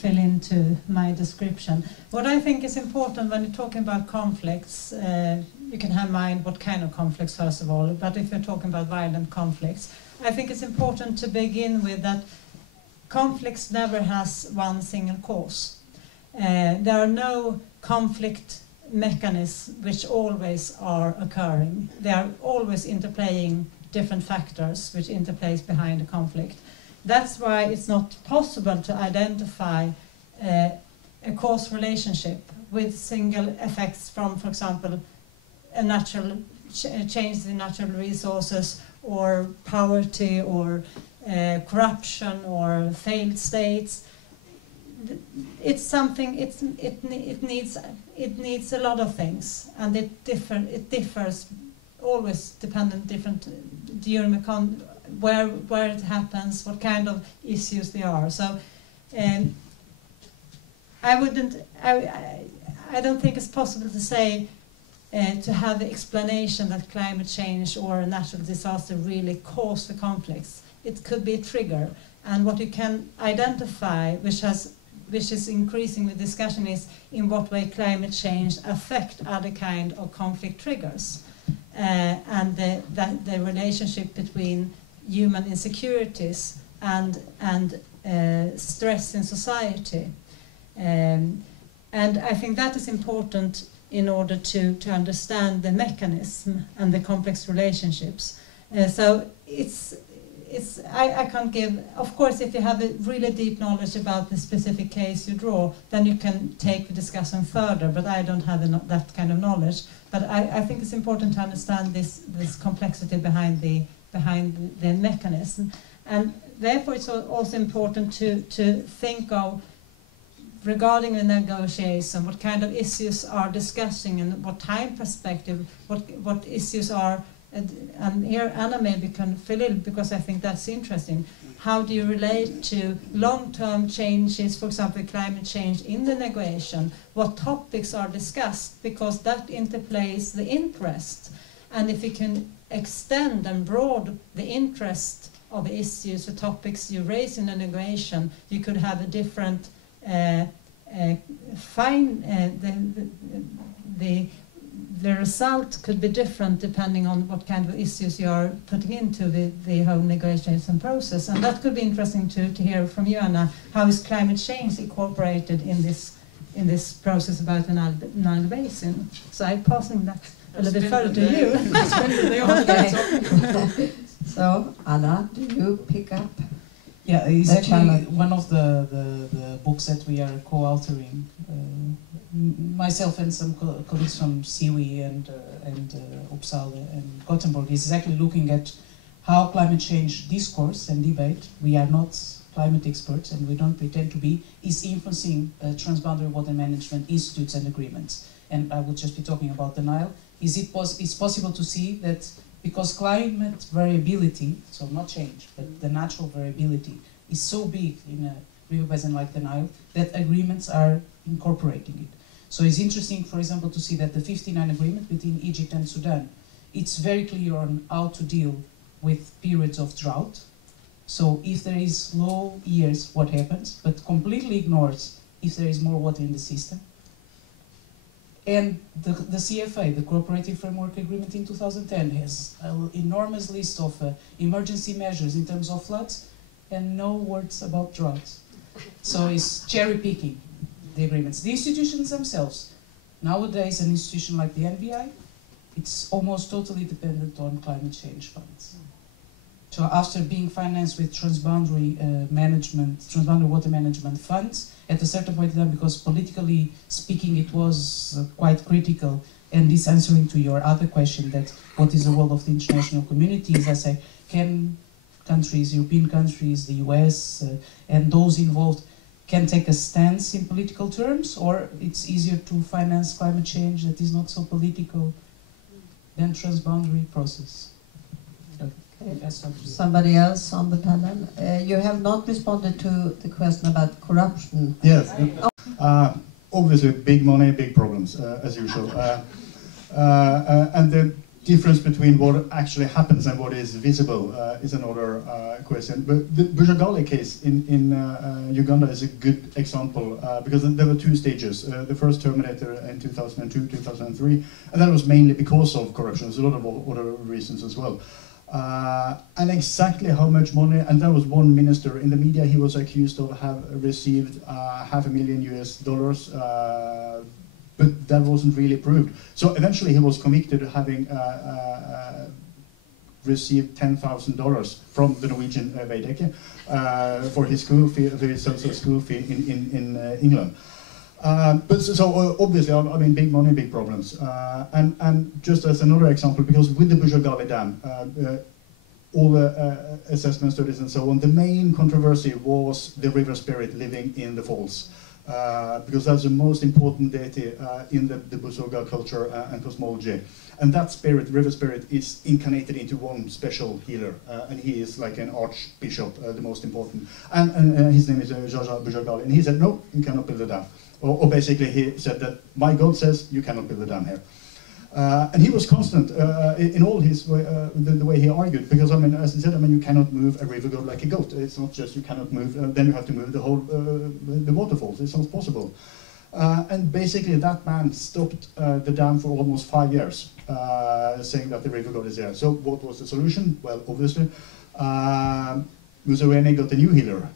fill into my description. What I think is important when you're talking about conflicts, you can have in mind what kind of conflicts first of all, but if you're talking about violent conflicts, I think it's important to begin with that conflicts never has one single cause. There are no conflict mechanisms which always are occurring. They are always interplaying different factors which interplays behind the conflict. That's why it's not possible to identify a cause relationship with single effects from, for example, a natural change in natural resources, or poverty, or corruption, or failed states. It's something. It needs a lot of things, and it differs always dependent different during where it happens, what kind of issues there are. So I don't think it's possible to say to have the explanation that climate change or a natural disaster really cause the conflicts. It could be a trigger, and what you can identify, which is increasing the discussion, is in what way climate change affect other kind of conflict triggers. And the relationship between human insecurities and stress in society. And I think that is important in order to understand the mechanism and the complex relationships. So I can't give, of course, if you have a really deep knowledge about the specific case you draw, then you can take the discussion further, but I don't have that kind of knowledge. But I think it's important to understand this complexity behind the mechanism. And therefore it's also important to think of, regarding the negotiation, what kind of issues are discussing and what time perspective, what issues are, and here Anna maybe can fill in, because I think that's interesting. How do you relate to long-term changes, for example, climate change in the negotiation? What topics are discussed? Because that interplays the interest. And if you can extend and broaden the interest of issues or topics you raise in a negotiation, you could have a different the result could be different depending on what kind of issues you are putting into the whole negotiation process. And that could be interesting to hear from you, Anna. How is climate change incorporated in this process about the Nile Basin? So I'm passing that a little bit further to you. Okay. So, Anna, do you pick up? Yeah, exactly. One of the books that we are co-authoring, myself and some colleagues from Siwi and Uppsala and Gothenburg, is exactly looking at how climate change discourse and debate, we are not climate experts and we don't pretend to be, is influencing transboundary water management institutes and agreements. And I would just be talking about the Nile. It's possible to see that because climate variability, so not change, but the natural variability, is so big in a river basin like the Nile that agreements are incorporating it. So it's interesting, for example, to see that the 59 agreement between Egypt and Sudan, it's very clear on how to deal with periods of drought. So if there is low years, what happens, but completely ignores if there is more water in the system. And the CFA, the Cooperative Framework Agreement in 2010, has an enormous list of emergency measures in terms of floods and no words about droughts. So it's cherry picking the agreements. The institutions themselves, nowadays an institution like the NBI, it's almost totally dependent on climate change funds. So after being financed with transboundary water management funds, at a certain point in time, because politically speaking it was quite critical, and this answering to your other question, that what is the role of the international community, is I say, can countries, European countries, the US, and those involved can take a stance in political terms, or it's easier to finance climate change that is not so political than transboundary process? Somebody else on the panel? You have not responded to the question about corruption. Yes. Obviously, big money, big problems, as usual. And the difference between what actually happens and what is visible is another question. But the Bujagali case in Uganda is a good example because there were two stages. The first terminated in 2002, 2003, and that was mainly because of corruption. There's a lot of other reasons as well. And exactly how much money, and there was one minister in the media, he was accused of have received $500,000 US, but that wasn't really proved. So eventually he was convicted of having received $10,000 from the Norwegian Veidekke for his school fee, for his son's school fee in England. But so obviously, I mean, big money, big problems. And just as another example, because with the Bujagali Dam, all the assessment studies and so on, the main controversy was the river spirit living in the falls. Because that's the most important deity in the Busoga culture and cosmology. And that spirit, river spirit, is incarnated into one special healer. And he is like an archbishop, the most important. And his name is Jaja Bujagali. And he said, no, you cannot build a dam. Or basically he said that my God says you cannot build a dam here. And he was constant in all his the way he argued, because I mean, as I said, I mean, you cannot move a river god like a goat. It's not just you cannot move, then you have to move the whole the waterfalls. It's not possible. And basically, that man stopped the dam for almost 5 years, saying that the river god is there. So what was the solution? Well, obviously, Museveni got a new healer,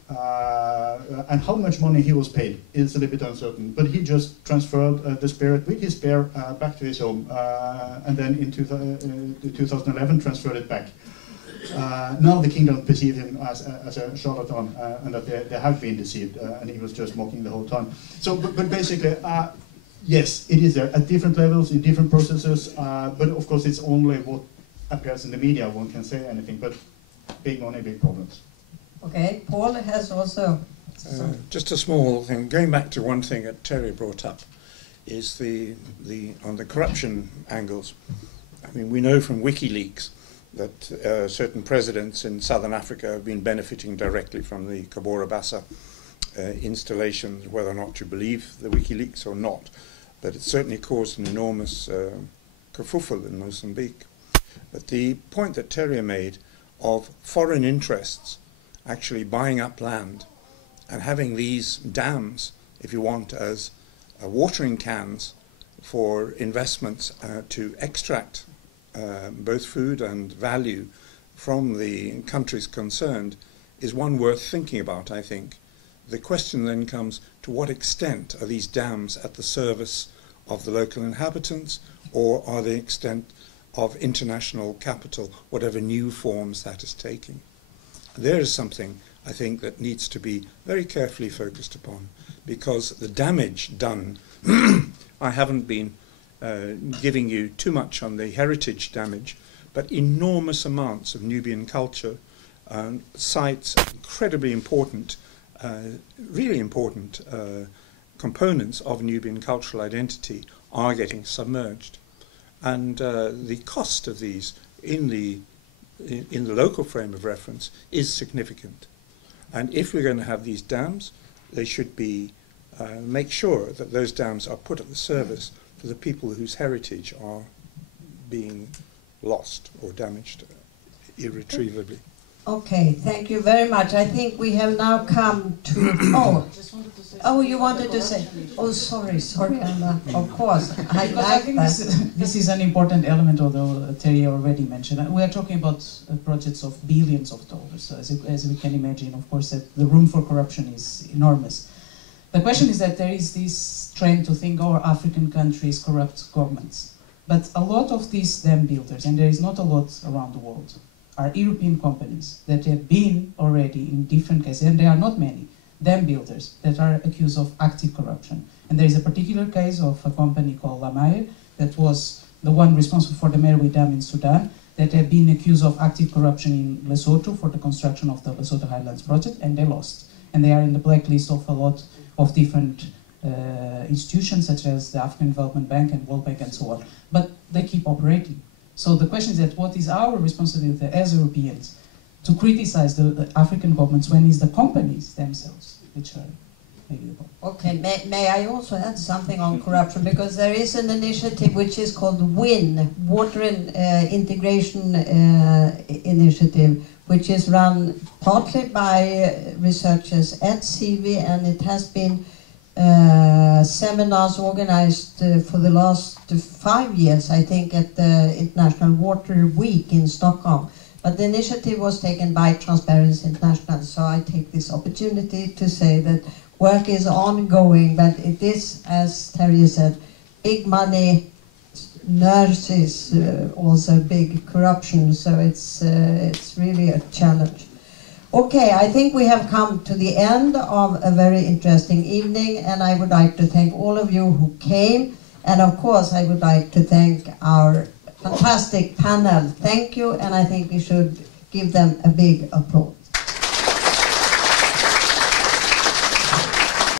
and how much money he was paid is a little bit uncertain, but he just transferred the spirit with his spear back to his home, and then in 2011 transferred it back. Now the kingdom perceive him as a charlatan, and that they have been deceived, and he was just mocking the whole time. So, but basically, yes, it is there at different levels, in different processes, but of course it's only what appears in the media, one can say anything, but big money, big problems. Okay, Paul has also... just a small thing. Going back to one thing that Terry brought up, is on the corruption angles. I mean, we know from WikiLeaks that certain presidents in Southern Africa have been benefiting directly from the Cabora Bassa installations, whether or not you believe the WikiLeaks or not. But it certainly caused an enormous kerfuffle in Mozambique. But the point that Terry made of foreign interests actually buying up land and having these dams, if you want, as watering cans for investments to extract both food and value from the countries concerned, is one worth thinking about, I think. The question then comes, to what extent are these dams at the service of the local inhabitants, or are they extent of international capital, whatever new forms that is taking? There is something, I think, that needs to be very carefully focused upon, because the damage done, I haven't been giving you too much on the heritage damage, but enormous amounts of Nubian culture, sites, incredibly important, really important components of Nubian cultural identity are getting submerged. And the cost of these in the local frame of reference is significant. And if we're going to have these dams, they should be make sure that those dams are put at the service for the people whose heritage are being lost or damaged irretrievably. Okay, thank you very much. I think we have now come to... Oh, you wanted to say... Oh, sorry, Anna. Of course, I like think that. this is an important element, although Terry already mentioned. We are talking about projects of billions of dollars. So as we can imagine, of course, that the room for corruption is enormous. The question is that there is this trend to think, oh, African countries corrupt governments. But a lot of these dam builders, and there is not a lot around the world, are European companies that have been already in different cases, and there are not many, dam builders that are accused of active corruption. And there is a particular case of a company called Lamaye that was the one responsible for the Merowe Dam in Sudan, that have been accused of active corruption in Lesotho for the construction of the Lesotho Highlands project, and they lost. And they are in the blacklist of a lot of different institutions, such as the African Development Bank and World Bank and so on. But they keep operating. So the question is that what is our responsibility as Europeans to criticize the African governments when it's the companies themselves which are maybe the problem? Okay, may I also add something on corruption? Because there is an initiative which is called WIN, Water Integration Initiative, which is run partly by researchers at CV, and it has been seminars organized for the last 5 years, I think, at the International Water Week in Stockholm. But the initiative was taken by Transparency International, so I take this opportunity to say that work is ongoing, but it is, as Terry said, big money nurses also big corruption, so it's really a challenge. Okay, I think we have come to the end of a very interesting evening, and I would like to thank all of you who came, and of course I would like to thank our fantastic panel. Thank you, and I think we should give them a big applause.